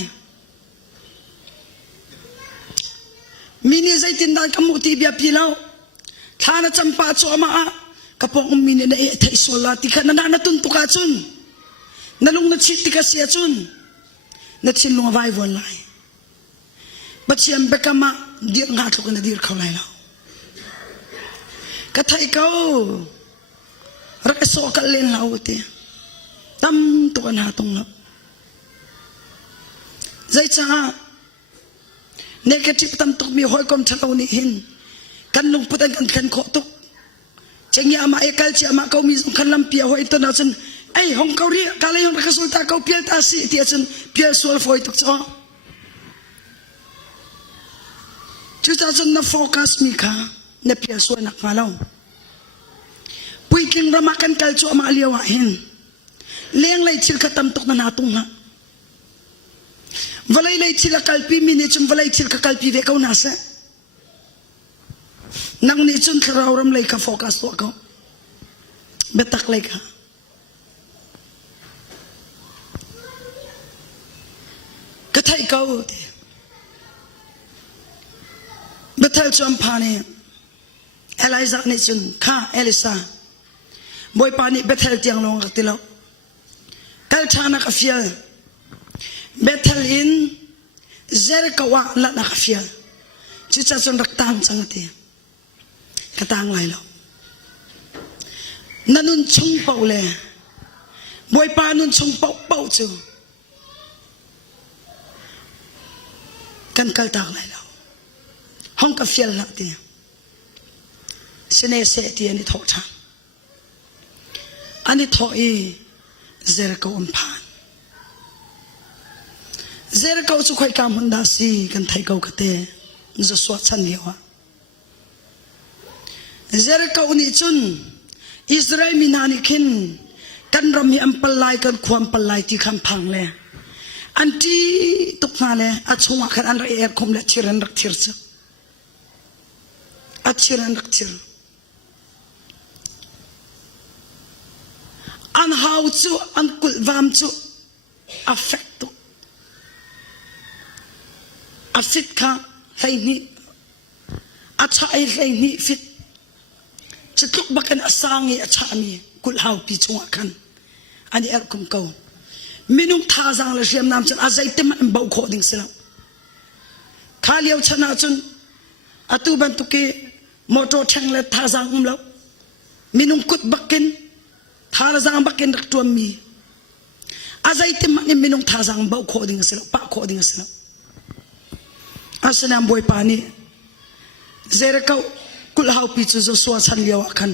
มินิใจตินดานกัมุตีเบียปีเลาท่านาจำปาโจมาอะกับพงมินินาเอทัยโซลาติกันนาตุนตุกาจุนนาลุงนาชิติกาเสียจุนนาชินลุงไว้วนไล่บัดเชียมเบกามาเดียงหาทุกนาดีร์เขาไล่เรากระไทยเขารักโซกัลเลนเราเตียตั้มตุกันหาตรงเราใจจ้าเนกาทีฟตั้มตุกมีหอยกลมทะเลนี่หินกันลุงพุทธกันขอตุกเชียงยามาเอกลเชียมาเขามีสงครามเปียหอยตัวนั้นฉันไอ้ห้องเขาเรียกกาลยองรักสุลตาเขาเปียตาสีเตียฉันเปียสวลฟอยตุกจ้า จุดจนน่าโฟกัสมีค่ะในเพียส่วนนักมาแล้วปุยกิงรามากันกัลชัวมาเลียวเห็นเลี้ยงเลยชิลกตัมตุกนาตุงฮะวลัยเลยชิลกัลปีมินิจุนวลัยชิลกัลปีเวกเอาหน้าเสนังนิจุนคราวรำเลยกับโฟกัสตัวเขาเบตักเลยค่ะก็ไทยเขาเบตัลจอมพานีเอลิซานิจุนข้าเอลิซาบอยปานีเบตัลเตียงลงกันทีละกัลชานักฟิลเบตัลอินเซรกวะละนักฟิลจุดจนรักตังจังตีกระตังไรแล้วนั่นนุ่นชงเป่าเลยบอยปานุ่นชงเป่าเป่าจูกันกัลตังไรแล้วห้องกาแฟละตีเสน่ห์เสียตีอันนี้ทอชันอันนี้ทออีเซรกอุมพานเซรกอุจุข่อยกำหุ่นดาสีกันไทยเก่ากระเตะจะสวดชันเดียวเซรกอุนิจุนอิสราเอลมีนานิคินกันรำมีอัมปลายกันความปลายที่คำพังเลยอันที่ตุกมาเลยอัจฉริยะกันอันไรเอร์คมและชิรันรักทิร์ซอัจฉริยะรักทิร์อันฮาวจูอันกุลวามจูอัฟเฟกต์อัฟฟิตค่ะไลนี่อัจฉริยะไลนี่ฟิตจะทุกบักันอาสังเออัจฉริยะกุลฮาวปีจงกันอันนี้เอร์คุมเก่ามินุมท่าจังเลยเสียมน้ำจนอาศัยเต็มมันเบาโคดิ้งสิแล้วข้าเลี้ยวชนะจนอัตุบันตุกีมอเตอร์แทงเลยท่าจังแล้วมินุมกุดบักินท่าจังบักินรักตัวมีอาศัยเต็มมันมินุมท่าจังเบาโคดิ้งสิแล้วปะโคดิ้งสิแล้วอาศัยน้ำบวยปานี่เจริญเขากุลฮาวปีจูจะสวดชันเลี้ยวกัน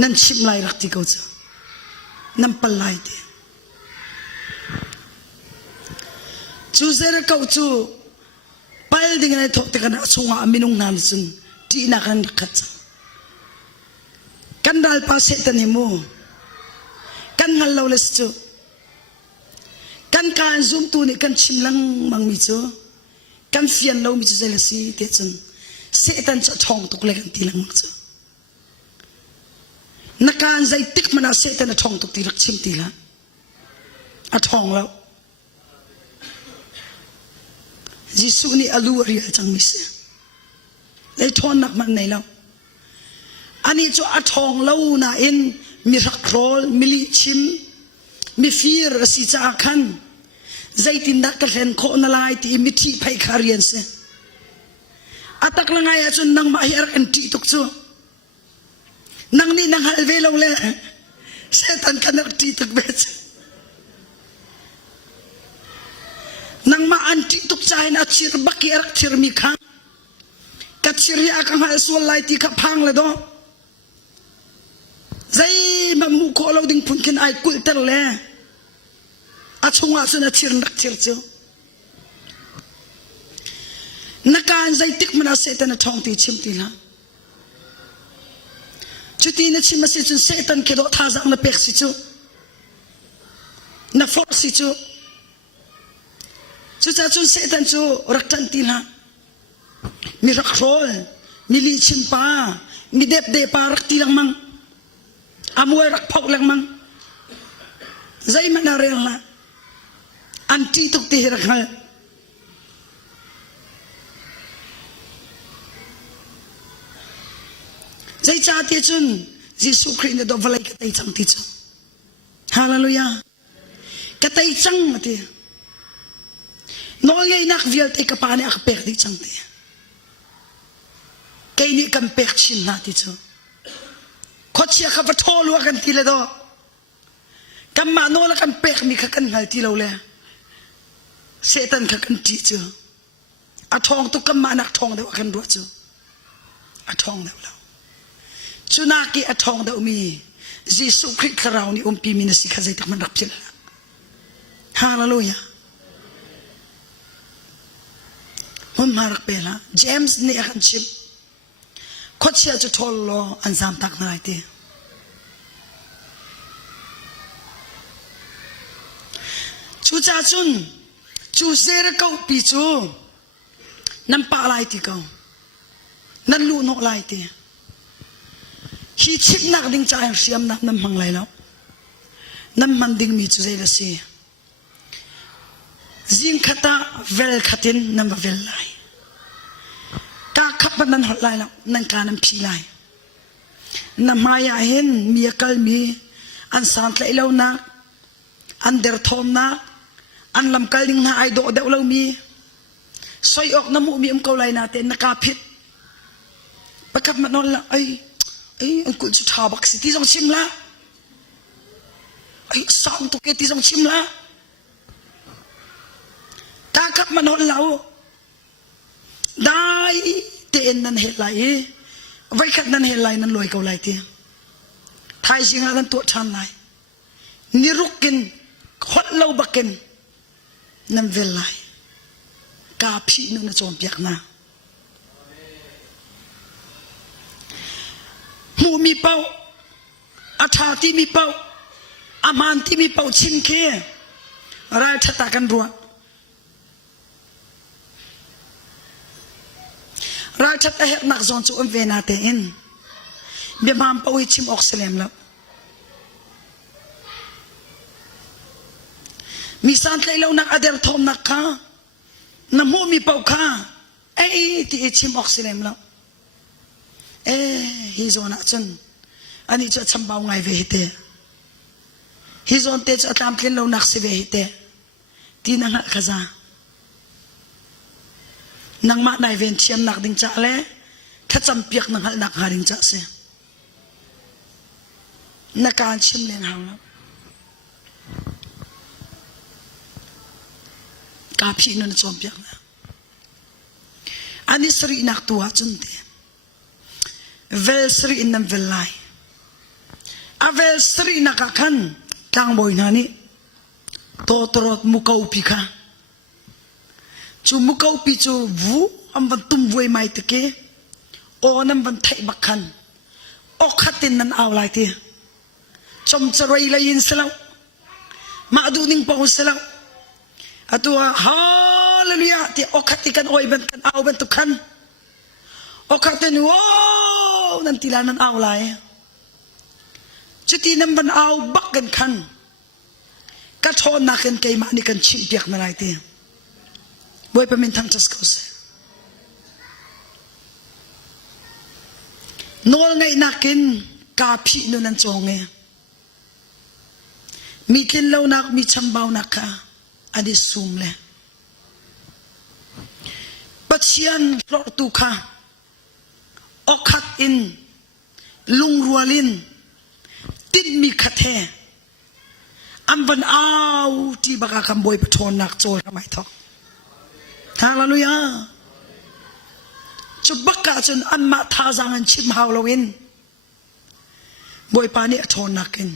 นั่นชิมไล่รักที่เขาจะนั่นปลายเดียจูเซรเขาจูไปดิ่งในทอกติกันอาชงอามินุงนานซุนที่นักกันรักจังกันดัลภาษาตันิมูกันฮัลโหลเลสจูกันการซุ่มตัวนี่กันชิมลังมังมิจูกันเฟียนเรามิจูเซลซีเตจุนเสตันจะทองตุกเล็กันตีลังมังจูนักการใจติกมันอาเสตันทองตุกตีรักชิมตีละอาทองแล้วยิสุนี่อลูเรียจังมิเสเลยทอนนักมันในเราอันนี้จะอาทองเล่าน่ะเอ็นมีรักโรลมีลิชิมมีฟีร์สิจาคันใจตินดักกระเห็นโคนลายที่มิที่ไปคาเรียนเสอาตักละไงอาจนนังมาเฮรักันที่ตุกจูนังนี่นังฮัลเวลเอาเลยเสตันกันนักที่ตุกเบสนังมาอันที่ตุกใจนะชิรบักเอรักชิรมีข้ากัดชิรยาคังหาสวลไลที่ขับพังเลยดอใจมันมุขเราดิ่งพุ่งขึ้นไอกุลเตลเลยอาชงอาสนะชิรนักชิรเจ้านักการใจติกมันอาเสตันทองตีชิมตีละจุดที่นั่นชิมมาสิจุนเสตันเคโดท่าจังนับเปกสิจูนับฟอร์สิจูจุดจ้าจุนเสตันจูรักจันตีละมีรักโรลมีลีชิมปามีเด็บเดปารักตีลังมังอามวยรักพอกลังมังใจมันอะไรละอันที่ตุกตีรักเขาใจจ้าที่จุนยิสุคริสต์ดอกวลัยกตัยจังที่จูฮาเลลูยากตัยจังที่น้องยัยนักวิลต์เอกปานี่อักเปิดที่จังที่แกนี่กันเปิดชินนาที่จูขดเชียขับทอลัวกันที่เลยดอกันมาโน่ละกันเปิดมีกันไงที่เราเลยเสตันกันที่จูอาทองตุกกันมานักทองเดียวกันด้วยจูอาทองเดียวเราจุนักอาทองเดียวมียิสุคริสต์เรานี่ปีมินสิกาใจที่มันรับเจริญฮาเลลูยา hun marak pela James ni akan chip khot sia chu thol lo an zam tak na ti chu cha chun chu ser kau pi chu nam pa lai ti kau nan lu no lai ti hi chip nak ding cha siam nak nam hang lai lo nam man ding mi chu zai la si zing khata vel khatin nam vel lai ka khap nan hol lai lo nan ka nam phi lai na maya hen mi kal mi an san tlai lo na an der thom na an lam kal ding na ai do de lo mi soi ok na mu mi ko lai na te na ka phit pakat man non la ai an ku chu tha bak si ti jong chim la ai sang tu ke ti jong chim la ta kap man hol lao dai te en nan he lai vai khat nan he lai nan loi ko lai ti thai singa nan to than lai ni rukin hot lo baken nan vel lai ka phi nu na chom piak na mu mi pau atha ti mi pau aman ti mi pau chin ke rai thata kan ruwa rai thata hek nak zon chu ve na te in be mam pau chim oxelem la mi san tlai lo nak ader thom nak kha na mu mi pau kha ti chim oxelem la hi zona chun ani cha chambau ngai ve hite hi zon te cha tam tlin lo nak se ve hite ti na nga khaza nang ma nai ven chiam nak ding cha le tha cham piak nang hal nak ha ding cha se na kan chim len hang la ka phi na chom piak na ani sri nak tua chun te vel sri in nam vel lai a vel sri nakakan tang boy nani to torot mukau pika chu mukau pi chu vu am van tum voi mai te ke o nam van thai bakhan o khatin nan aw lai ti chom charai lai in selaw ma du ning pa selaw atua hallelujah ti o khatikan oi ban kan aw ban tu khan o khatin wo nan tila nan aw lai chuti nam ban aw bak kan khan ka thon na kan kai ma ni kan chim piak na lai ti boy pa min thang chas ko se nol ngai nakin ka phi nu nan chonge mi kin lo nak mi chambau nakha adi sum le pachian ro tu kha okhat in lung rualin tin mi khathe am ban aw ti baka kam boy pathon nak chol ka mai tho hallelujah chu baka chun an ma tha jang an chim hawlowin boy pani athon nakin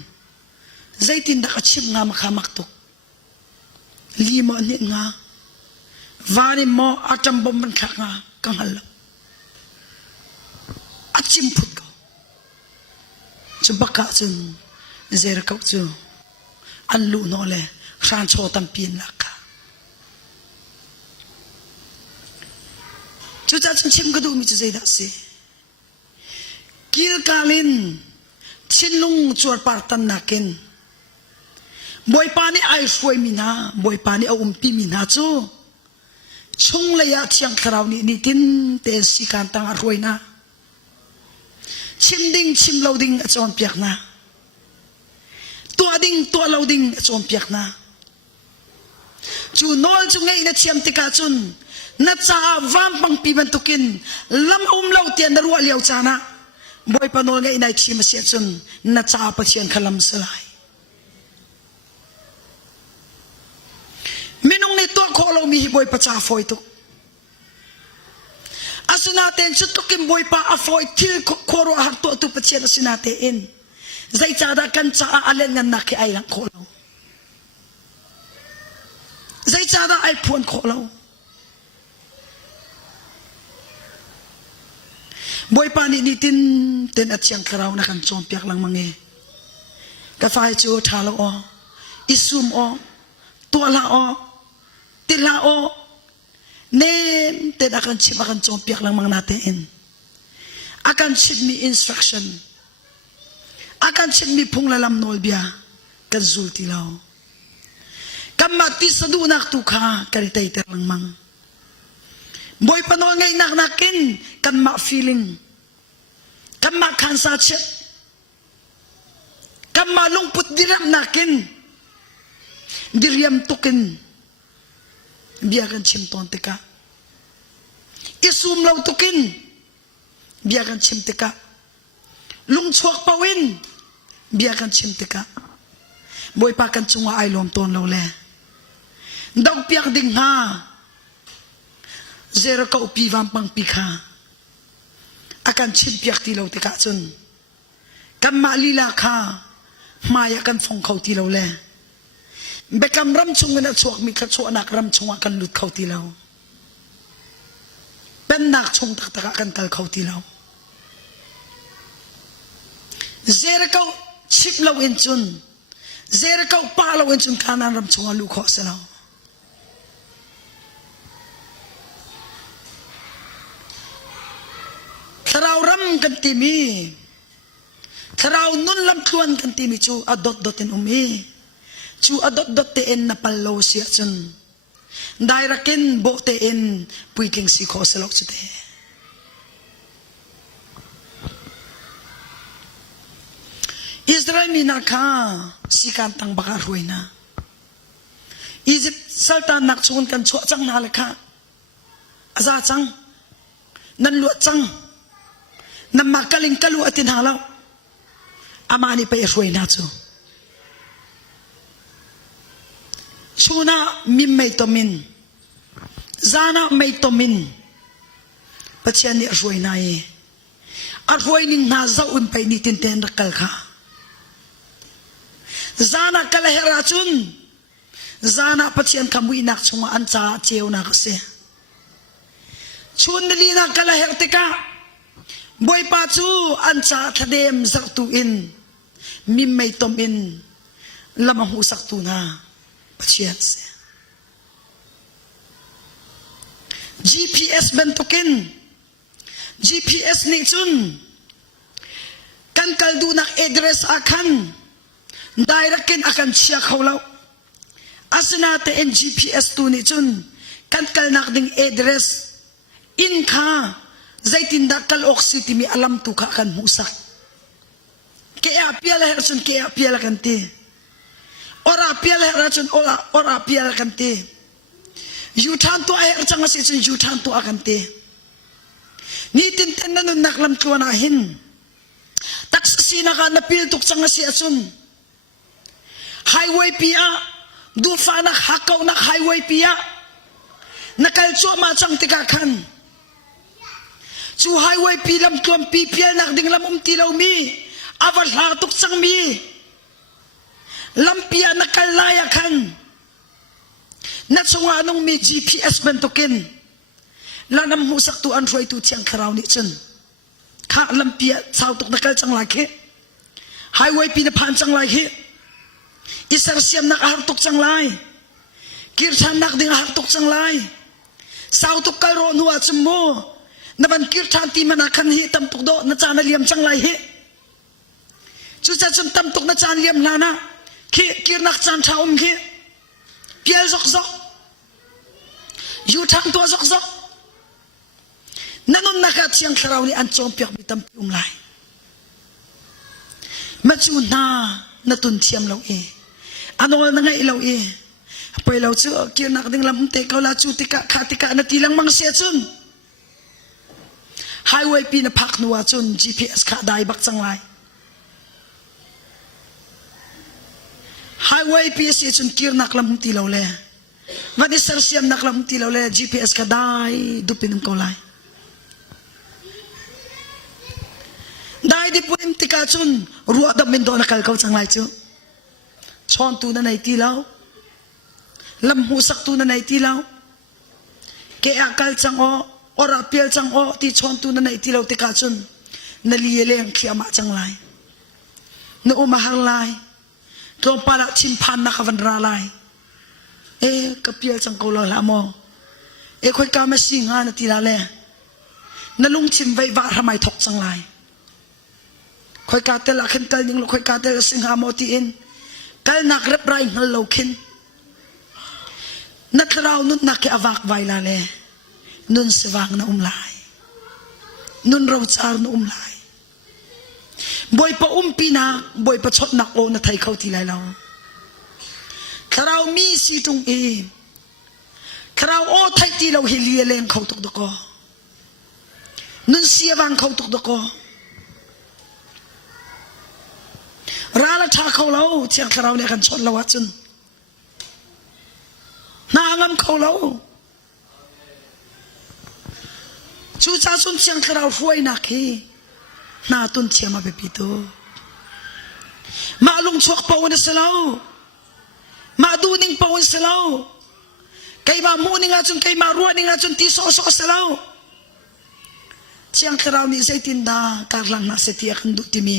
zaitin da chim nga ma khamak to lima ni nga vani mo atam bom ban kha nga kang hal achim phut ko chu baka chun zer ko chu an lu no le khan cho tam pin la ka chu cha chun chim ka du mi chu zai da se kil kalin chinlung chur par tan nakin boy pani ai foi mina boy pani a pi mina chu chung le ya chiang kharau ni tin te si kan tang a roina chim ding chim loading a chon piak na to loading a chon piak na chu nol chu ngai na chiam tika chun na cha vam pang pi ban tukin lam lo tian da ru liao chana boy panol ngai nai chim se chun na cha pa chian khalam salai minung ni to kholo mi boy pa cha foi tu asinaten chu tukin boy pa a foi til khoro har to tu pa chian asinate in zai cha da kan cha alen ngan na ki ai lang kholo zai cha da ai phun kholo boy pani ni tin at siyang karaw na kan chompiak lang mange kafai chu thalo o isum o tuala o tila o nem ten akan chip akan chompiak lang mang natin akan chip mi instruction akan chip mi punglalam nolbia kan zultilaw kamati sa dunak tukha karitay lang mang boy panol ngay naknakin kan ma feeling kan ma kansa chet kan ma lungput diram nakin diriam tukin biyakan chimton tika isum law tukin biyakan chim tika lungchuak pawin biyakan chim tika boy pakan chunga ay lom ton law le dog piak ding ha zero ka upiwang pang pikha akan chimpiak tilaw tika chun kan malila kha maya kan phong khau tilaw le bekam ram chung na chuak mi kha chu anak ram chung kan lut khau tilaw pen nak chung tak tak kan kal khau tilaw zero ka chip law in chun zero ka pa law in chun kanan ram chung lu kho salaw Tharaw ram kan timi tharaw nun lam tuan kan timi chu adot dotin umi chu adot dot te en na pallo siya chun dairakin bo te en puiking si ko salok chute Israel minaka sikan tang bakar huina Egypt sultan nak chun kan chu chang na lekha aza chang nan lu chang namakaling kalu atin halaw amani pa yashway na chu chuna mim may tomin zana may tomin patsiyan ni yashway na ye arway ning nazaw impay ni tinten rakal ka zana kalahera chun zana patsiyan kamu inak chunga ancha chew na kasi chun nilina kalaher tika boy pa chu ancha thadem zaktu in mim may tom in lamang husak tu na pachiyan se GPS bentukin GPS ni chun kan kaldu nak address akan directin akan siya khawlaw asinate en GPS tu ni chun kan kal nak ding address in ka zaitin dakal oksiti mi alam tu ka kan musak kaya piala hersun kaya piala kanti ora piala hersun ora piala kanti yutan tu aher changa si chun yutan tu akante ni tinten nanun naklam tuana hin taksina ka napil tuk changa si asun highway pia dufa nak hakaw nak highway pia nakalcho ma chang tikakan chu highway pilam tuam pipial nak ding lam tilaw mi aval hatuk sang mi lampia nakalaya kan natsunga anong mi GPS bentukin lanam husak tu android tu tiang karaw ni chun ka lampia sautuk nakal chang laki highway pinapan chang laki isar siam nak hartuk chang lai kirchan nak ding hartuk chang lai sautuk karo nuwa chummo naban kirtan ti manakan hi tamtuk do na chana liam chang lai hi chu cha chum tamtuk na chan liam lana ki kirnak chan thaum ki pial zok zok yu thang to zok zok nanon nakat siyang kharaw ni an chompiak bitam pium lai machu na natun thiam lo e anol na ngai lo e poi lo chu kirnak ding lam te kaula chu tika khatika na tilang mang se chun highway pina pak nuwa chun GPS kha dai bak changlai highway ps chun kir naklam tilaw le ngani sar siam naklam tilaw le GPS kha dai dupin ko lai dai di punim tika chun ruwa da min do nakal kau changlai chu chon tu na nai tilaw lam husak tu na nai tilaw ke akal chang o ora piel chang o ti chon tu na nei ti lo ti ka chun na lieleng khiama chang lai na umahar lai to para chim phan na ka van ra lai ka piel chang ko lo la mo khoi ka ma sing ha na ti la le na lung chim vai va ramai thok chang lai khoi ka te la khen kal ning lo khoi ka te la sing ha mo ti in kal nak rep rai ngal lo khin na thrau nun na ke awak vai la le nun sewang na umlai nun ro char na umlai boy pa umpina boy pa chot nak o na thai khau ti lai lo thrau mi si tung e thrau o thai ti lo hi lia leng khau tok ko nun siawang khau tok ko rala tha khau lo chiang thrau ne kan chot lo wa chun na ngam khau lo chu cha sun chiang thrau huai na khi na tun chiama be pi to ma lung chok pa won selo ma du ning pa won selo kai ma mu ning a chun kai ma ru ning a chun ti so so selo chiang thrau ni zai tin da kar lang na se ti akan du ti mi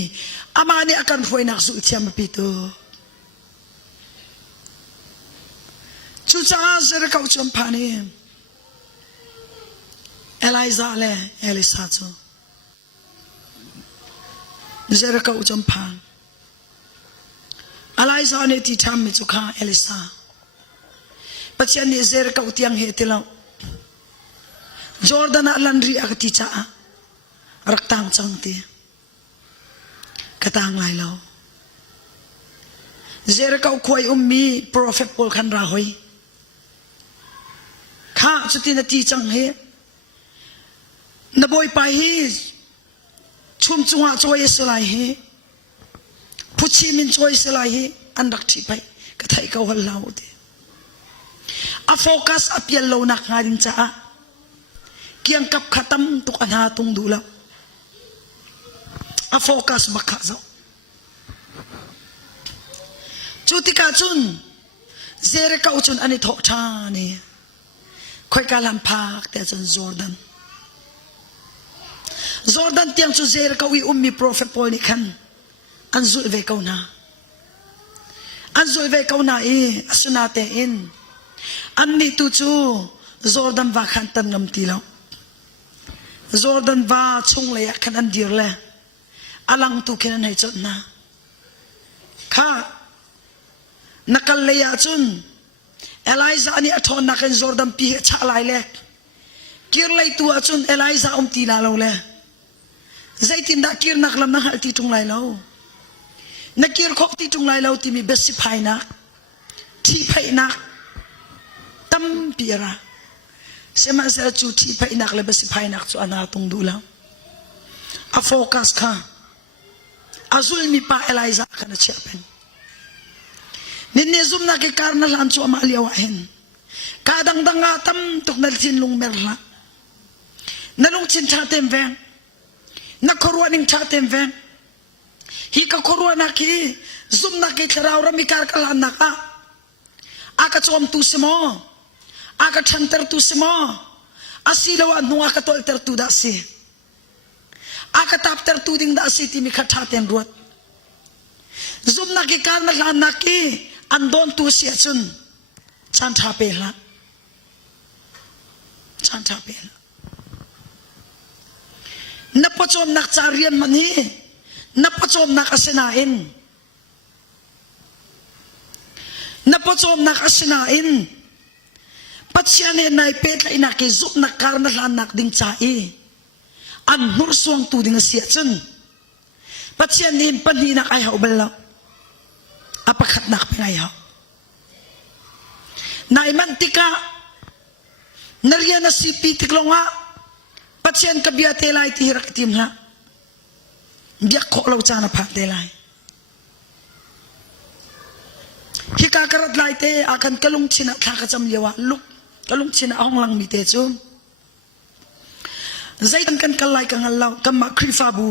ama ni akan huai na su chiama pi to chu cha zer ka chom pa ni Eliza le Elisa chu zer ka chom pa Eliza ne ti tham mi chu kha Elisa pachian ni zer ka utiang he te lo Jordan alandri akati cha raktang chang ti katang lai lo zer ka khoi ummi prophet pol khan ra hoi kha chuti na ti chang he na boy pa hi chum chunga choi selai hi puchi min choi selai hi andak thi pai ka thai ka hol lau de a focus apial lo nak ngarin cha kiang kap khatam tuk anha tung du la a focus bakha zo chuti ka chun zere ka uchun ani tho tha ni khoi ka lam phak te chun Jordan tiang chu zer ka wi ummi prophet Paul ni khan anzul ve kauna e asuna te in anni tu chu Jordan va khan tan ngam ti lo Jordan va chung le khan an dir le alang tu ken nei chot na kha nakal le ya chun Eliza ani athon na kan Jordan pi cha lai le kir lai tu chun Eliza ti la lo le zaitin da kir nak lam na hal ti tung lai lo na kir khok ti tung lai lo ti mi besi phai na thi phai na tam pira sema sa chu thi phai nak le besi phai nak chu ana tung du la a focus kha azul mi pa Eliza kana chapen ninne zum na ke karna lam chu ma liawa hen kadang danga tam tuk nal chin lung merla nalung chin tha tem ven na korwa ning tha tem ven hi ka korwa na ki zum na ke tharau rami kar kalan na ka aka chom tu simo aka thanter tu simo asilo an nuwa ka tol ter tu da si aka tap ter tu ding da si ti mi kha tha tem ruat zum na ke kar na lan na ki andon tu si chun chan tha pe la chan tha pe la napachom nak charian mani napachom nak asinain pachiane nai pet la ina ke zup nak karna lan nak ding chai an nur suang tu ding sia chun pachiane pani nak ai hau bal apakhat nak pingai hau nai mantika nariana si pitiklonga pachian kabia telai ti hirak tim la biak ko lo chana phat telai hika karat lai te akan kalung china tha ka cham lewa luk kalung china ong lang mi te chu zaitan kan kalai ka ngal law kam khrifa bu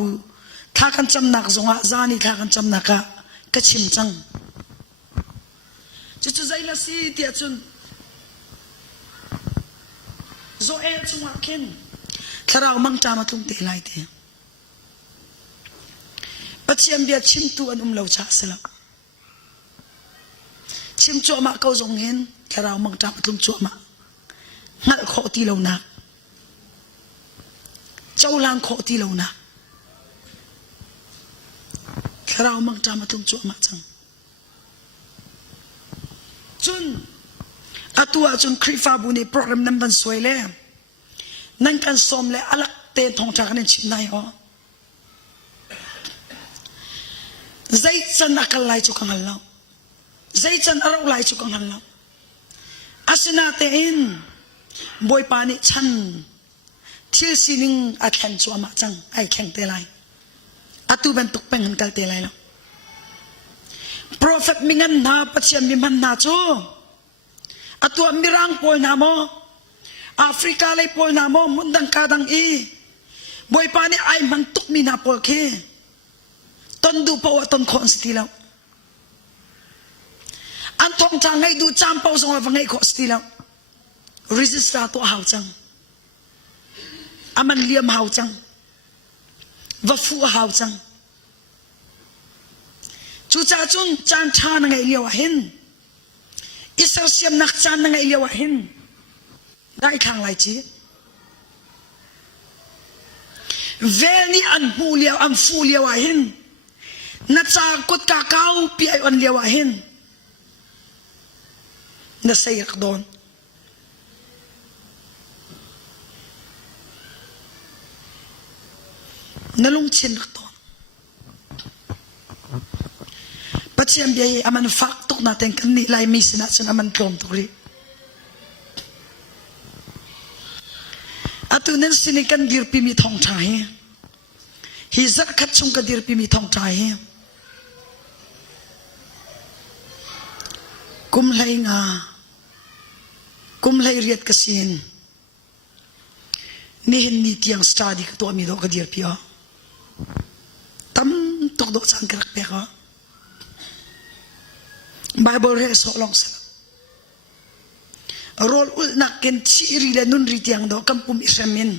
tha kan cham nak zonga zani tha kan cham naka ka chim chang chu zaila si ti chun zo el chunga ken ถ้าเรามั่งจามาตรงเตะไรเตะปัจเจียมเบียชิมตัวนุ่มเราชาสลักชิมจัวมาเขาทรงเห็นถ้าเรามั่งจามาตรงจัวมางั้นขอตีเราหนักเจ้าลางขอตีเราหนักถ้าเรามั่งจามาตรงจัวมาจังจุนอาตัวจุนคริฟาบุนีโปรแกรมนั้นบันสวยเลยนั่งกันสมเลยอลักเตนทองจากนั้นชิมนายอ๋อใจจันอักลไลจุกังฮัลโลใจจันอารมณ์ไลจุกังฮัลโลอาสนาเตอินบอยปานิชันที่สินิงอาแข่งจัวมาจังไอแข่งเตลัยอาตูเป็นตุกเป็นหันกัลเตลัยแล้วโปรเฟตมิงันนาปัจเจียมมิมันนาจูอาตัวมิรังปอยนาโมแอฟริกาเลยปอยนาโมมุนดังกาดังอีบอยปานิไอมันตุกมีนาปอยเคต้นดูปาวต้นคนสติแล้วอันทองจางให้ดูจามเปาสงฆ์ฟังให้ขอสติแล้วresist ตัวหาวจังอามันเลียมหาวจังวัฟูหาวจังจูจ่าจุนจานชานังไงเลียวหินอิสราเซียมนักจานนังไงเลียวหินได้ข้างไรจีเวนี่อันมูเลียวอันฟูเลียวหินนัดจากุดกาเก้าปีไออันเลียวหินนัดเสียกโดนนั่นลุงเชนกโดนปัจจัยเบียอามันฟักตุกนาเต็งกันนี่ลายมีสินะฉันอามันกลมตุกรีอาตุนั้นสินิกันดิรพิมีทองใจฮิซักขัดชงกันดิรพิมีทองใจกุมไลงากุมไลเรียดกสินนี่เห็นนี่ที่ยังสตาร์ดิกตัวมีดอกกระเดียร์พี่อ๋อตั้มตกดอกสังกรักเปียกอ๋อไบเบิลเรสลองสละโรลอุลนักเก็นชีรีเลนุนรีที่ยังดอกกัมปุมอิสรามิน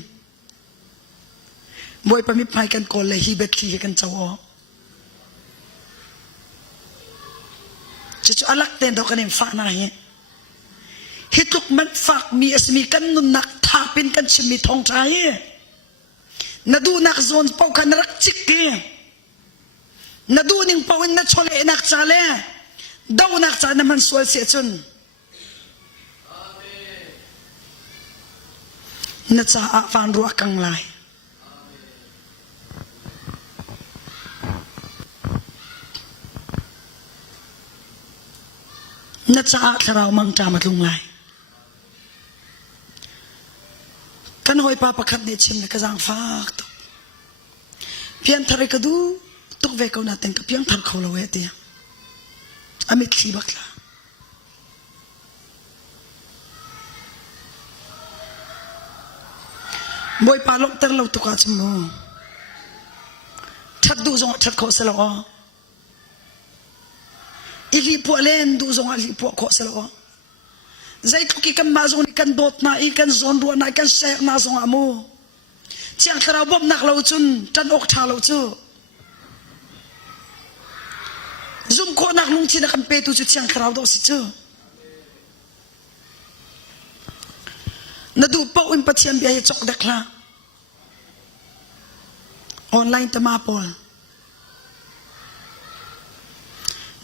บอยปามิพายกันก่อนเลยฮิเบตลีกันเจ้าอ๋อจะจะอลักเต้นดอกกันเองฟ้าหน้าเหี้ยฮิตุกมันฝากมีอสมีกันนุนนักทาเป็นกันชิมีทองใจนาดูนักโซนเป่ากันรักจิกเกนาดูนิ่งเป่าอินนักชเลนักชาเลดาวนักชาน้ำมันสวยเสียจนนักชาอาฟันรัวกังไลนักชาอาเรามังจามาลุงไลกันหอยปาประคับเนชิมเลยกระซังฟากตุเพียงทะเลกระดูตุกเวกเอาหน้าเต็งกับเพียงทันเขาละเวทีอเมริกาบักละบอยปาลงเตอร์เราตุกอาจมูชัดดูจงชัดเขาเสลออิริปัวเล่นดูจงอิริปัวเขาเสลอใจทุกข์กันมาจงนี่กันโดดนาอีกันซอนรัวนากันเสกนาจงอามูเชียงคราวบ่มนักเราจุนจันอกชาเราจูซุ่มโคนักลุงที่นักกันเปตุจุเชียงคราวดอกสิจูนาดูเป้าอินปัจเจียนเบียจอกเด็กละออนไลน์ตมาปอล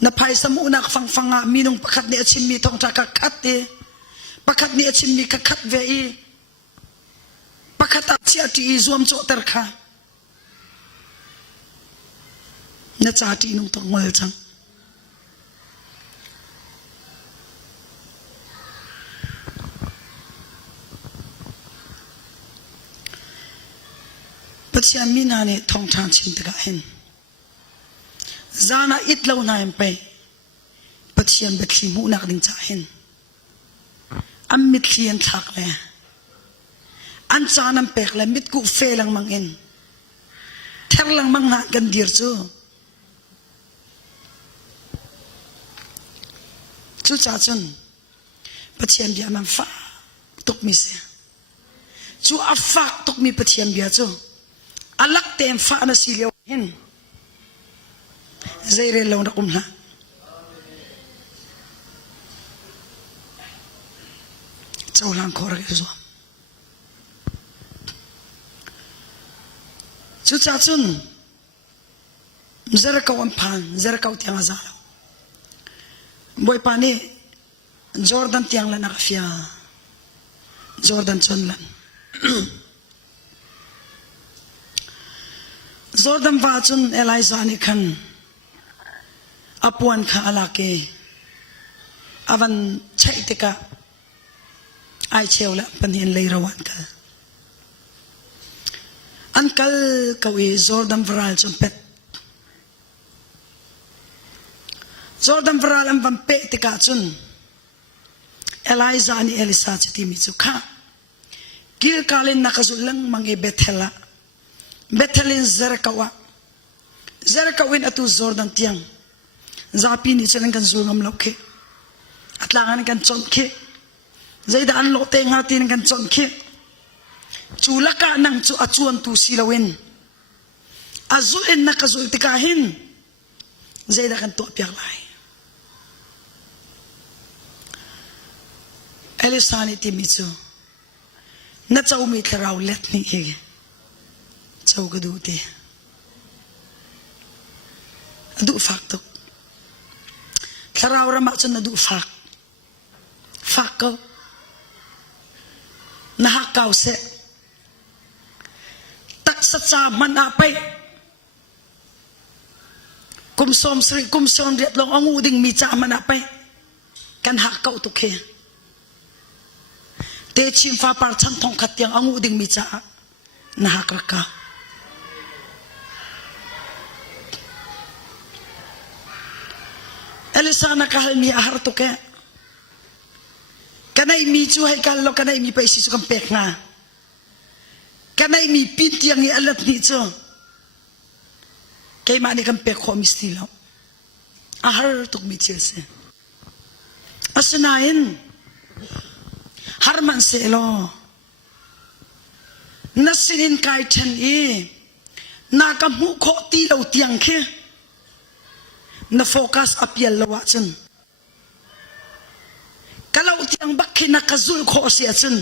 นับภัยสมุนักฟังมีนุ่งประคัดเนี่ยชิมมีทองจากคัดเดประคัดเนี่ยชิมมีคัดเวอีประคัดอาเชียที่รวมโจตร์ค่ะนัจ่าที่นุ่งต้องมือจังปัจจัยมีนาเนี่ยทองทานชิมตะกะเห็นจานาอิดเลวนายไปปัจจัยเบ็ดขีมูนักดิ่งจ่าเห็นอันมิดเขียนทักเลยอันจานันเป็กเลยมิดกูเฟลังมังเอ็นแทงลังมังงานกันเดียร์จูจ่าจุนปัจจัยเบียมันฟ้าตกมิเสีย chu afak tok mi pathian bia chu alak tem fa na silio hin zaire lo na kumna chau lang khor ge zo chu cha chun zara ka wan phan zara ka tiang za lo boy pani Jordan tiang la nakafia Jordan chon lan Jordan va chun Eliza ni khan apuan kha alake avan chaitika ai chewla panin leirawan ka ankal kawi Jordan varal chun pet Jordan varal am van pe tika chun Eliza ni Elisa chitimi chu kha gil kalin nakazulang mangi Bethelin Zerakawin atu Jordan tiang zapi ni chalang kan zulngam lokhe atlangan kan chonke zaida an lote ngatin kan chonke chulaka nang chu achuan tu silawin azul en nakazul tikahin zaida kan to piak lai Elisa ni timichu na chau mi tharau let ni he chau ga du te du fak to tharau rama chun na du fak ko na hakaw se tak sa cha man apay kumsom sri kumsom riat long angu ding mi cha man apay kan hakaw to ke te chim fa par chan thong khat yang angu ding mi cha na hakraka Elisa na kahal mi ahar to ke kanai mi chu hai kal lo kanai mi paisi su kam pek nga kanai mi pin tiang ni alat ni chu kay mani kam pek kho mi stilo ahar tok mi chese asnain harman se lo nasinin kai than e na kam hu kho ti lo tiang khe na focus apial lo wa chen kalau tiang bakhi na kazul kho sia chen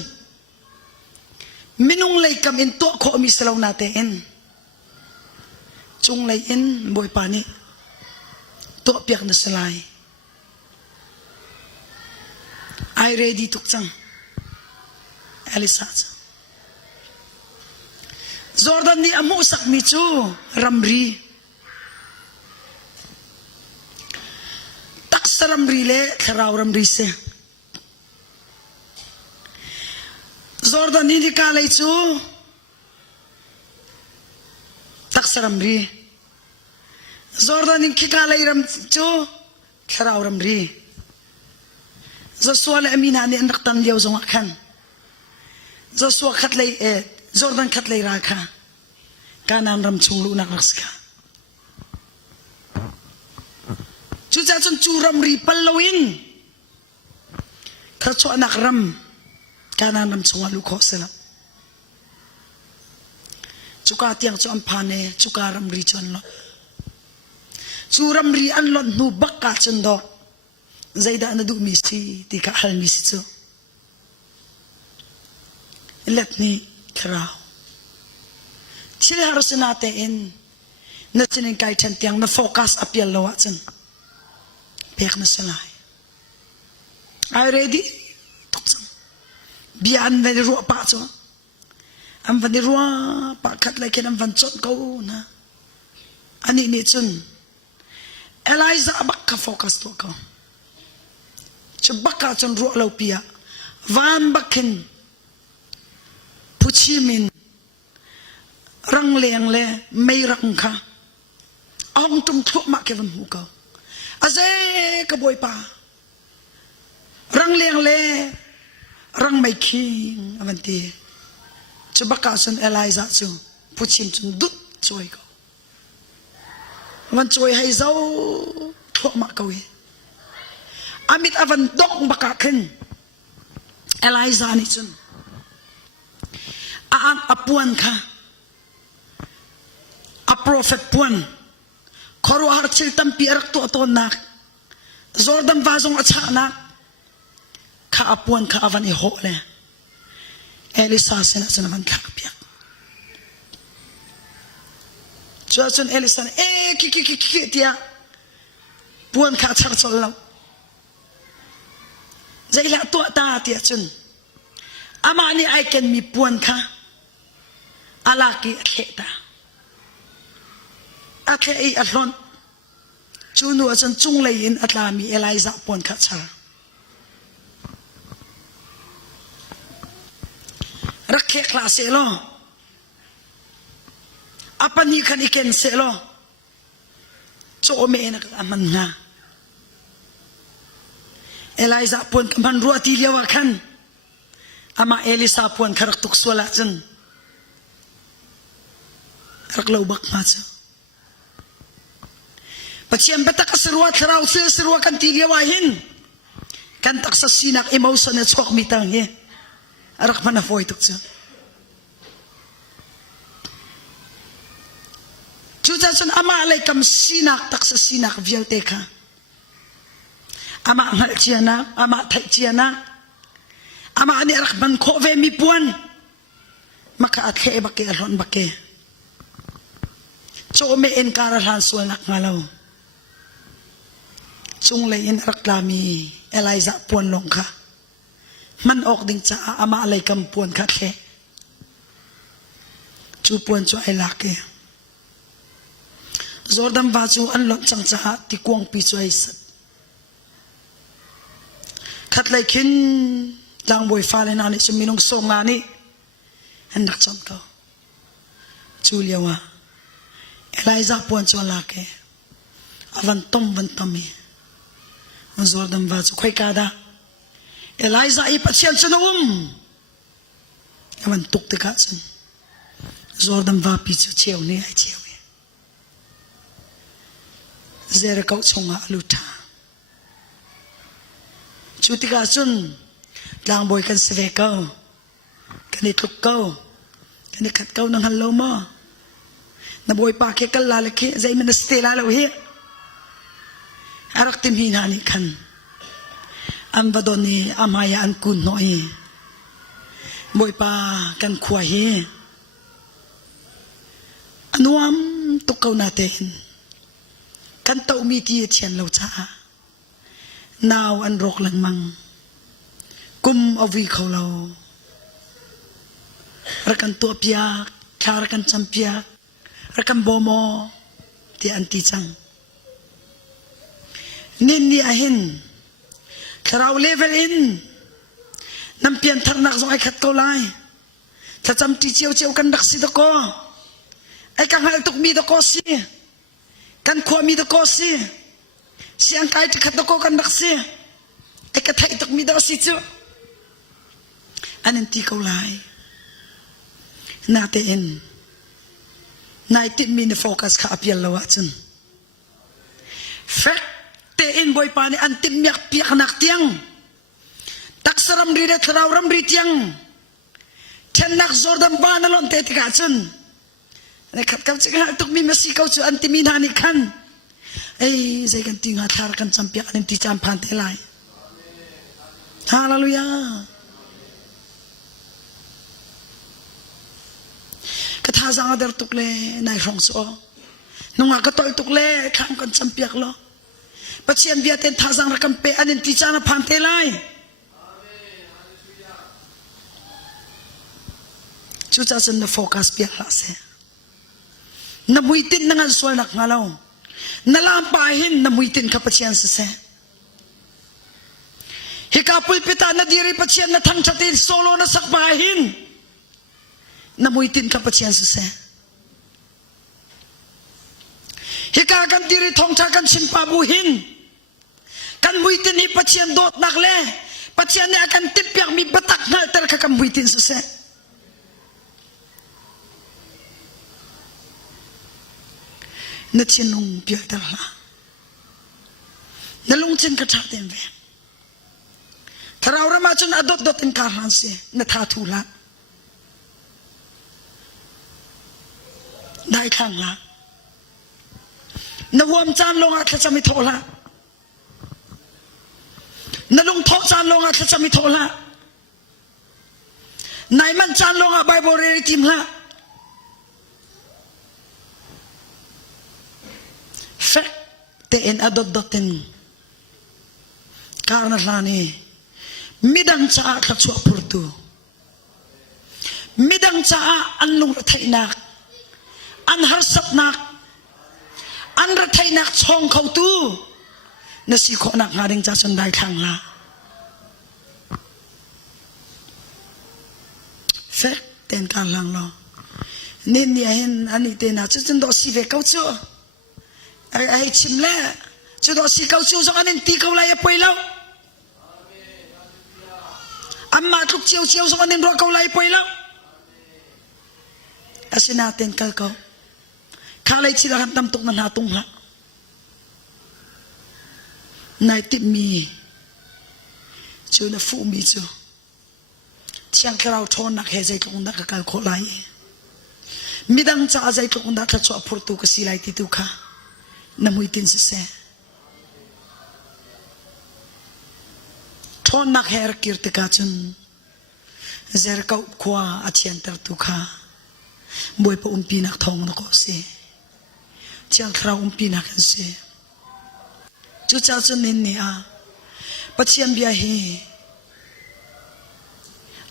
minung lei kam in to kho mi selo na te en chung lei in boy pani to piak na salai I ready tuk chang Elisa Jordan ni amu sak mi chu ramri tak saramri le kharau ramri se Jordan ni kalai chu tak saramri Jordan ni kalai ram chu kharau ramri Joshua le amina ni anak tan liao zong khan Joshua khatlei Jordan khatlei ra kha kanan ram chung lu nak ska chu cha chun chu ram ri pallowin kha chu anak ram kanan ram chung lu kho sela chu ka tiang chu am phane chu ka ram ri chon lo chu ram ri an lon nu bakka chun do zaida na du mi si ti ka hal mi si chu let ni kharao chile harusna te in na chinin kai chan tiang na focus apial lo chen pek na salai I ready tuksan bian na ro pa cho am van ro pa khat lai ken am van chon ko na ani ni chun Eliza bakka focus to ko chubaka chon ro lo pia van bakin puchimin rang leng le mei rang kha ong tum thu ma ke van hu ko aze ka boy pa rang leng le rang mai khi avanti chubaka son Eliza chu puchim chun dut choi ko van choi hai zau thu ma ko we amit avan dok baka khen Eliza ni chun ang apuan ka a prophet puan khoro har chil tam pi arak to to nak Jordan vazong achana ka apuan ka avan I hole Elisa sena naman kakapyak Johnson Elisa ki tia puan ka char chol Zaila to ta tia chun ama ni I can mi puan ka alaki atleta atlei atlon chunu asan chung lein atlami Eliza puan ka char rakhe klase lo apani kan iken se lo so me na aman nga Eliza puan man ruati liawa kan ama Elisa puan karak tukswala chen raklau bak ma cha pachiam bata kasruat rau se sruwa kan ti liawa hin kan taksa sinak emotion na chok mitang he arak mana foi tuk cha chuja chen ama alai kam sinak taksa sinak vialte ka ama ngal chiana ama thai chiana ama ani arak ban kho ve mi puan maka athe bakke alon bakke cho me en kara han sual nak ngalo chung le in arak lami Eliza puan long kha man ok ding cha ama alai kam puan kha khe chu puan cho ai lake Jordan va chu an lon chang cha ti kwang pi choi sat khat lai khin lang boy fa le na ni suminong song na ni hendak chom ko chuliawa Eliza puan cho lake avan tom van tomi Jordan va chu khoi ka da Eliza I pachian chanum avan tuk te ka chan Jordan va pi chu cheu ni ai cheu zera kau chonga aluta chutika chun lang boy kan sve kau kan ituk kau kan ikat kau nang hallo mo na boy pa ke kal lalaki zai man stela lo hi arak tim hinani kan am vadoni amaya an kun noi boy pa kan khwa hi anuam tukau natin kan tau mi ti chen lo cha now an rok lang mang kum avi kholo rakan to pia khar kan champia rakan bomo ti anti chang nin ni ahin kharau level in nam pian thar nak zong ai khat ko lai tha cham ti chiu chiu kan dak si to ko ai ka hal tuk mi to ko si kan khwa mi to ko si siang kai ti khat to ko kan dak si ai ka thai tuk mi to si chu anan ti ko lai na te en nai ti mi ne focus ka apial lawa chun fek te in boy pani antim yak piak nak tiang taksaram ri re trawram ri tiang ten nak Jordan banalon te ti ka chun ne khat kam chi ha tuk mi masi kau chu antimi na ni khan ei zai kan ti nga thar kan champia an ti cham phan te lai hallelujah ka tha zang der tuk le nai rong so nunga ka tol tuk le kham kan champia lo pachian bia ten tha zang rakam pe an ti chana phan te lai chu cha chen na focus pia la se na muitin na ngan sual nak ngalaw na lampahin na muitin ka pachian se hikapul pita na diri pachian na thang chatin solo na sakbahin na muitin ka pachian se hikakan diri thong cha kan simpa buhin kan muitin hi pachian dot nak le pachian ne akan tipyak mi batak na ter ka kan muitin se na chinung piak dar la na lung chen ka cha ten ve tharau rama chun adot dot in kar han se na tha thu la ได้ข้างละนวมจานลงอาจจะไม่โทละนลงทอจานลงอาจจะไม่โทละนายมันจานลงอาไบเบิลเรียติมละเฟกเตนอดดตินการนั่นละนี่มิดังจ้าขัดชัวปุรตูมิดังจ้าอันลุงรัฐนักอันฮาร์สับนักอันรัฐนักช่องเขาตูนสิโคนักงาดิงจ้าสันได้ข้างละเฟกเต็นการลังลอนี่เนี่ยเห็นอันนี้เต็นนะจุดนั้นดอสิเวก้าชัวไอ้ชิมเล่จุดดอสิก้าชัวสองอันนี้ตีเขาไล่ไปแล้วอันมาทุกเชียวสองอันนี้รอเขาไล่ไปแล้วอาศินาเต็นกันเขาข้าไล่ชิลากันตำตุกนันหาตุงละนายติดมีจูนฟูมีจูเที่ยงเราทนนักเฮใจตรงนักการโคไลมิดังจ้าใจตรงนักทัศน์พูดตุกสิไลติตุค่ะน้ำมือตินเสียทนนักเฮรกิรติกาจุนเจรกาขวาอาเชียนตรตุค่ะบอยปะปีนักทองนักเสียเที่ยงเราปีนักเสียจุดจ้าจุนนินเนี่ยปัจเจียมเบียเฮ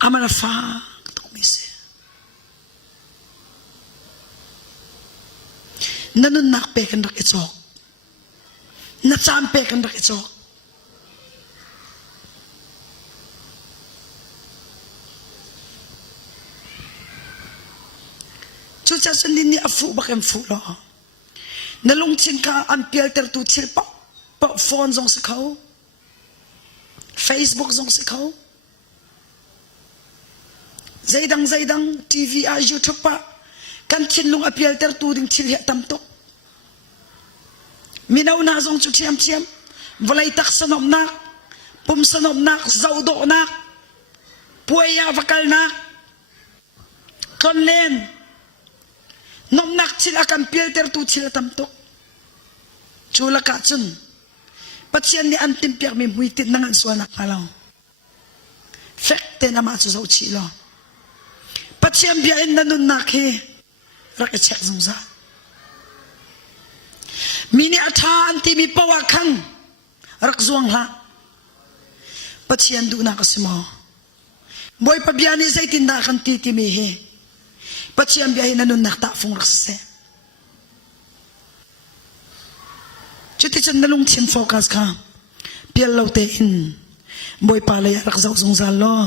อามันฟ้าตุกมิเสนั่นนักเปกันรักเอจอกนักจามเปกันรักเอจอกจุดจ้าจุนนินเนี่ยฟูบักเอ็มฟูล้อนั่นลงชิงกาอันเปียลเตอร์ตูชิลปะปะโฟนส่งสิเขา Facebook ส่งสิเขาใจดังทีวีอายูทูบปะกันชินลุงอภิเอลเตอร์ตูดิ่งชิลเหตุตำตกมีนาหน้าส่งจุดเชียมวลัยตักสนมนักปุ่มสนมนักเจ้าโดนักป่วยยาฟักลนักคนเล่นนมนักชิลอากันเปียลเตอร์ตูชิลตำตกจูละกัดจุนปัจจัยนี้อันติมเปียกมีมุยติดนั่งส่วนนักมาแล้วเฟกเตนอามาจุดเอาชิลปัจจัยเบียนนั่นนุ่นนักเฮรักเช็คสงสารมีนี่อัฐานที่มีปวาคังรักจวงละปัจจัยดูนักสมอบอยปะเบียนี่ใจตินดากันตีที่มีเฮปัจจัยเบียนนั่นนุ่นนักตาฟงรักเสจุดที่ฉันนั่งลงชินโฟกัสค่ะเปียเราเตอินบอยปาเลยรักเจ้าสงสารล้อ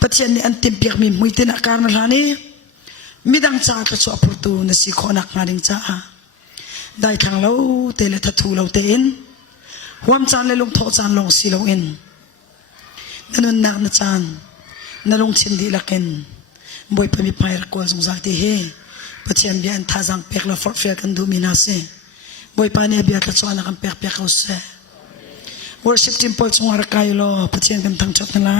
ปัจจัยนี้อันเต็มเปียกมีมุยตินักการนั่นนี่มิดังจ้ากระชับประตูนสิโคนักงาดิงจ้าได้ทางเราเตเลทัทูเราเตอินหวมจานเลยลงทอจานลงสีเราอินนั่นนักนจานนั่นลงชินดีลักอินบอยปมีไปรักกวนสงสารที่เฮปัจจัยนี้อันท่าจังเปียกเราฟอร์เฟียกันดูมินาเซบอยปานี่เบียร์กระชับนักเปียกเขาเซ่ worship temple จงอารักไกลโลปัจจัยกันทั้งจัดนั่นไง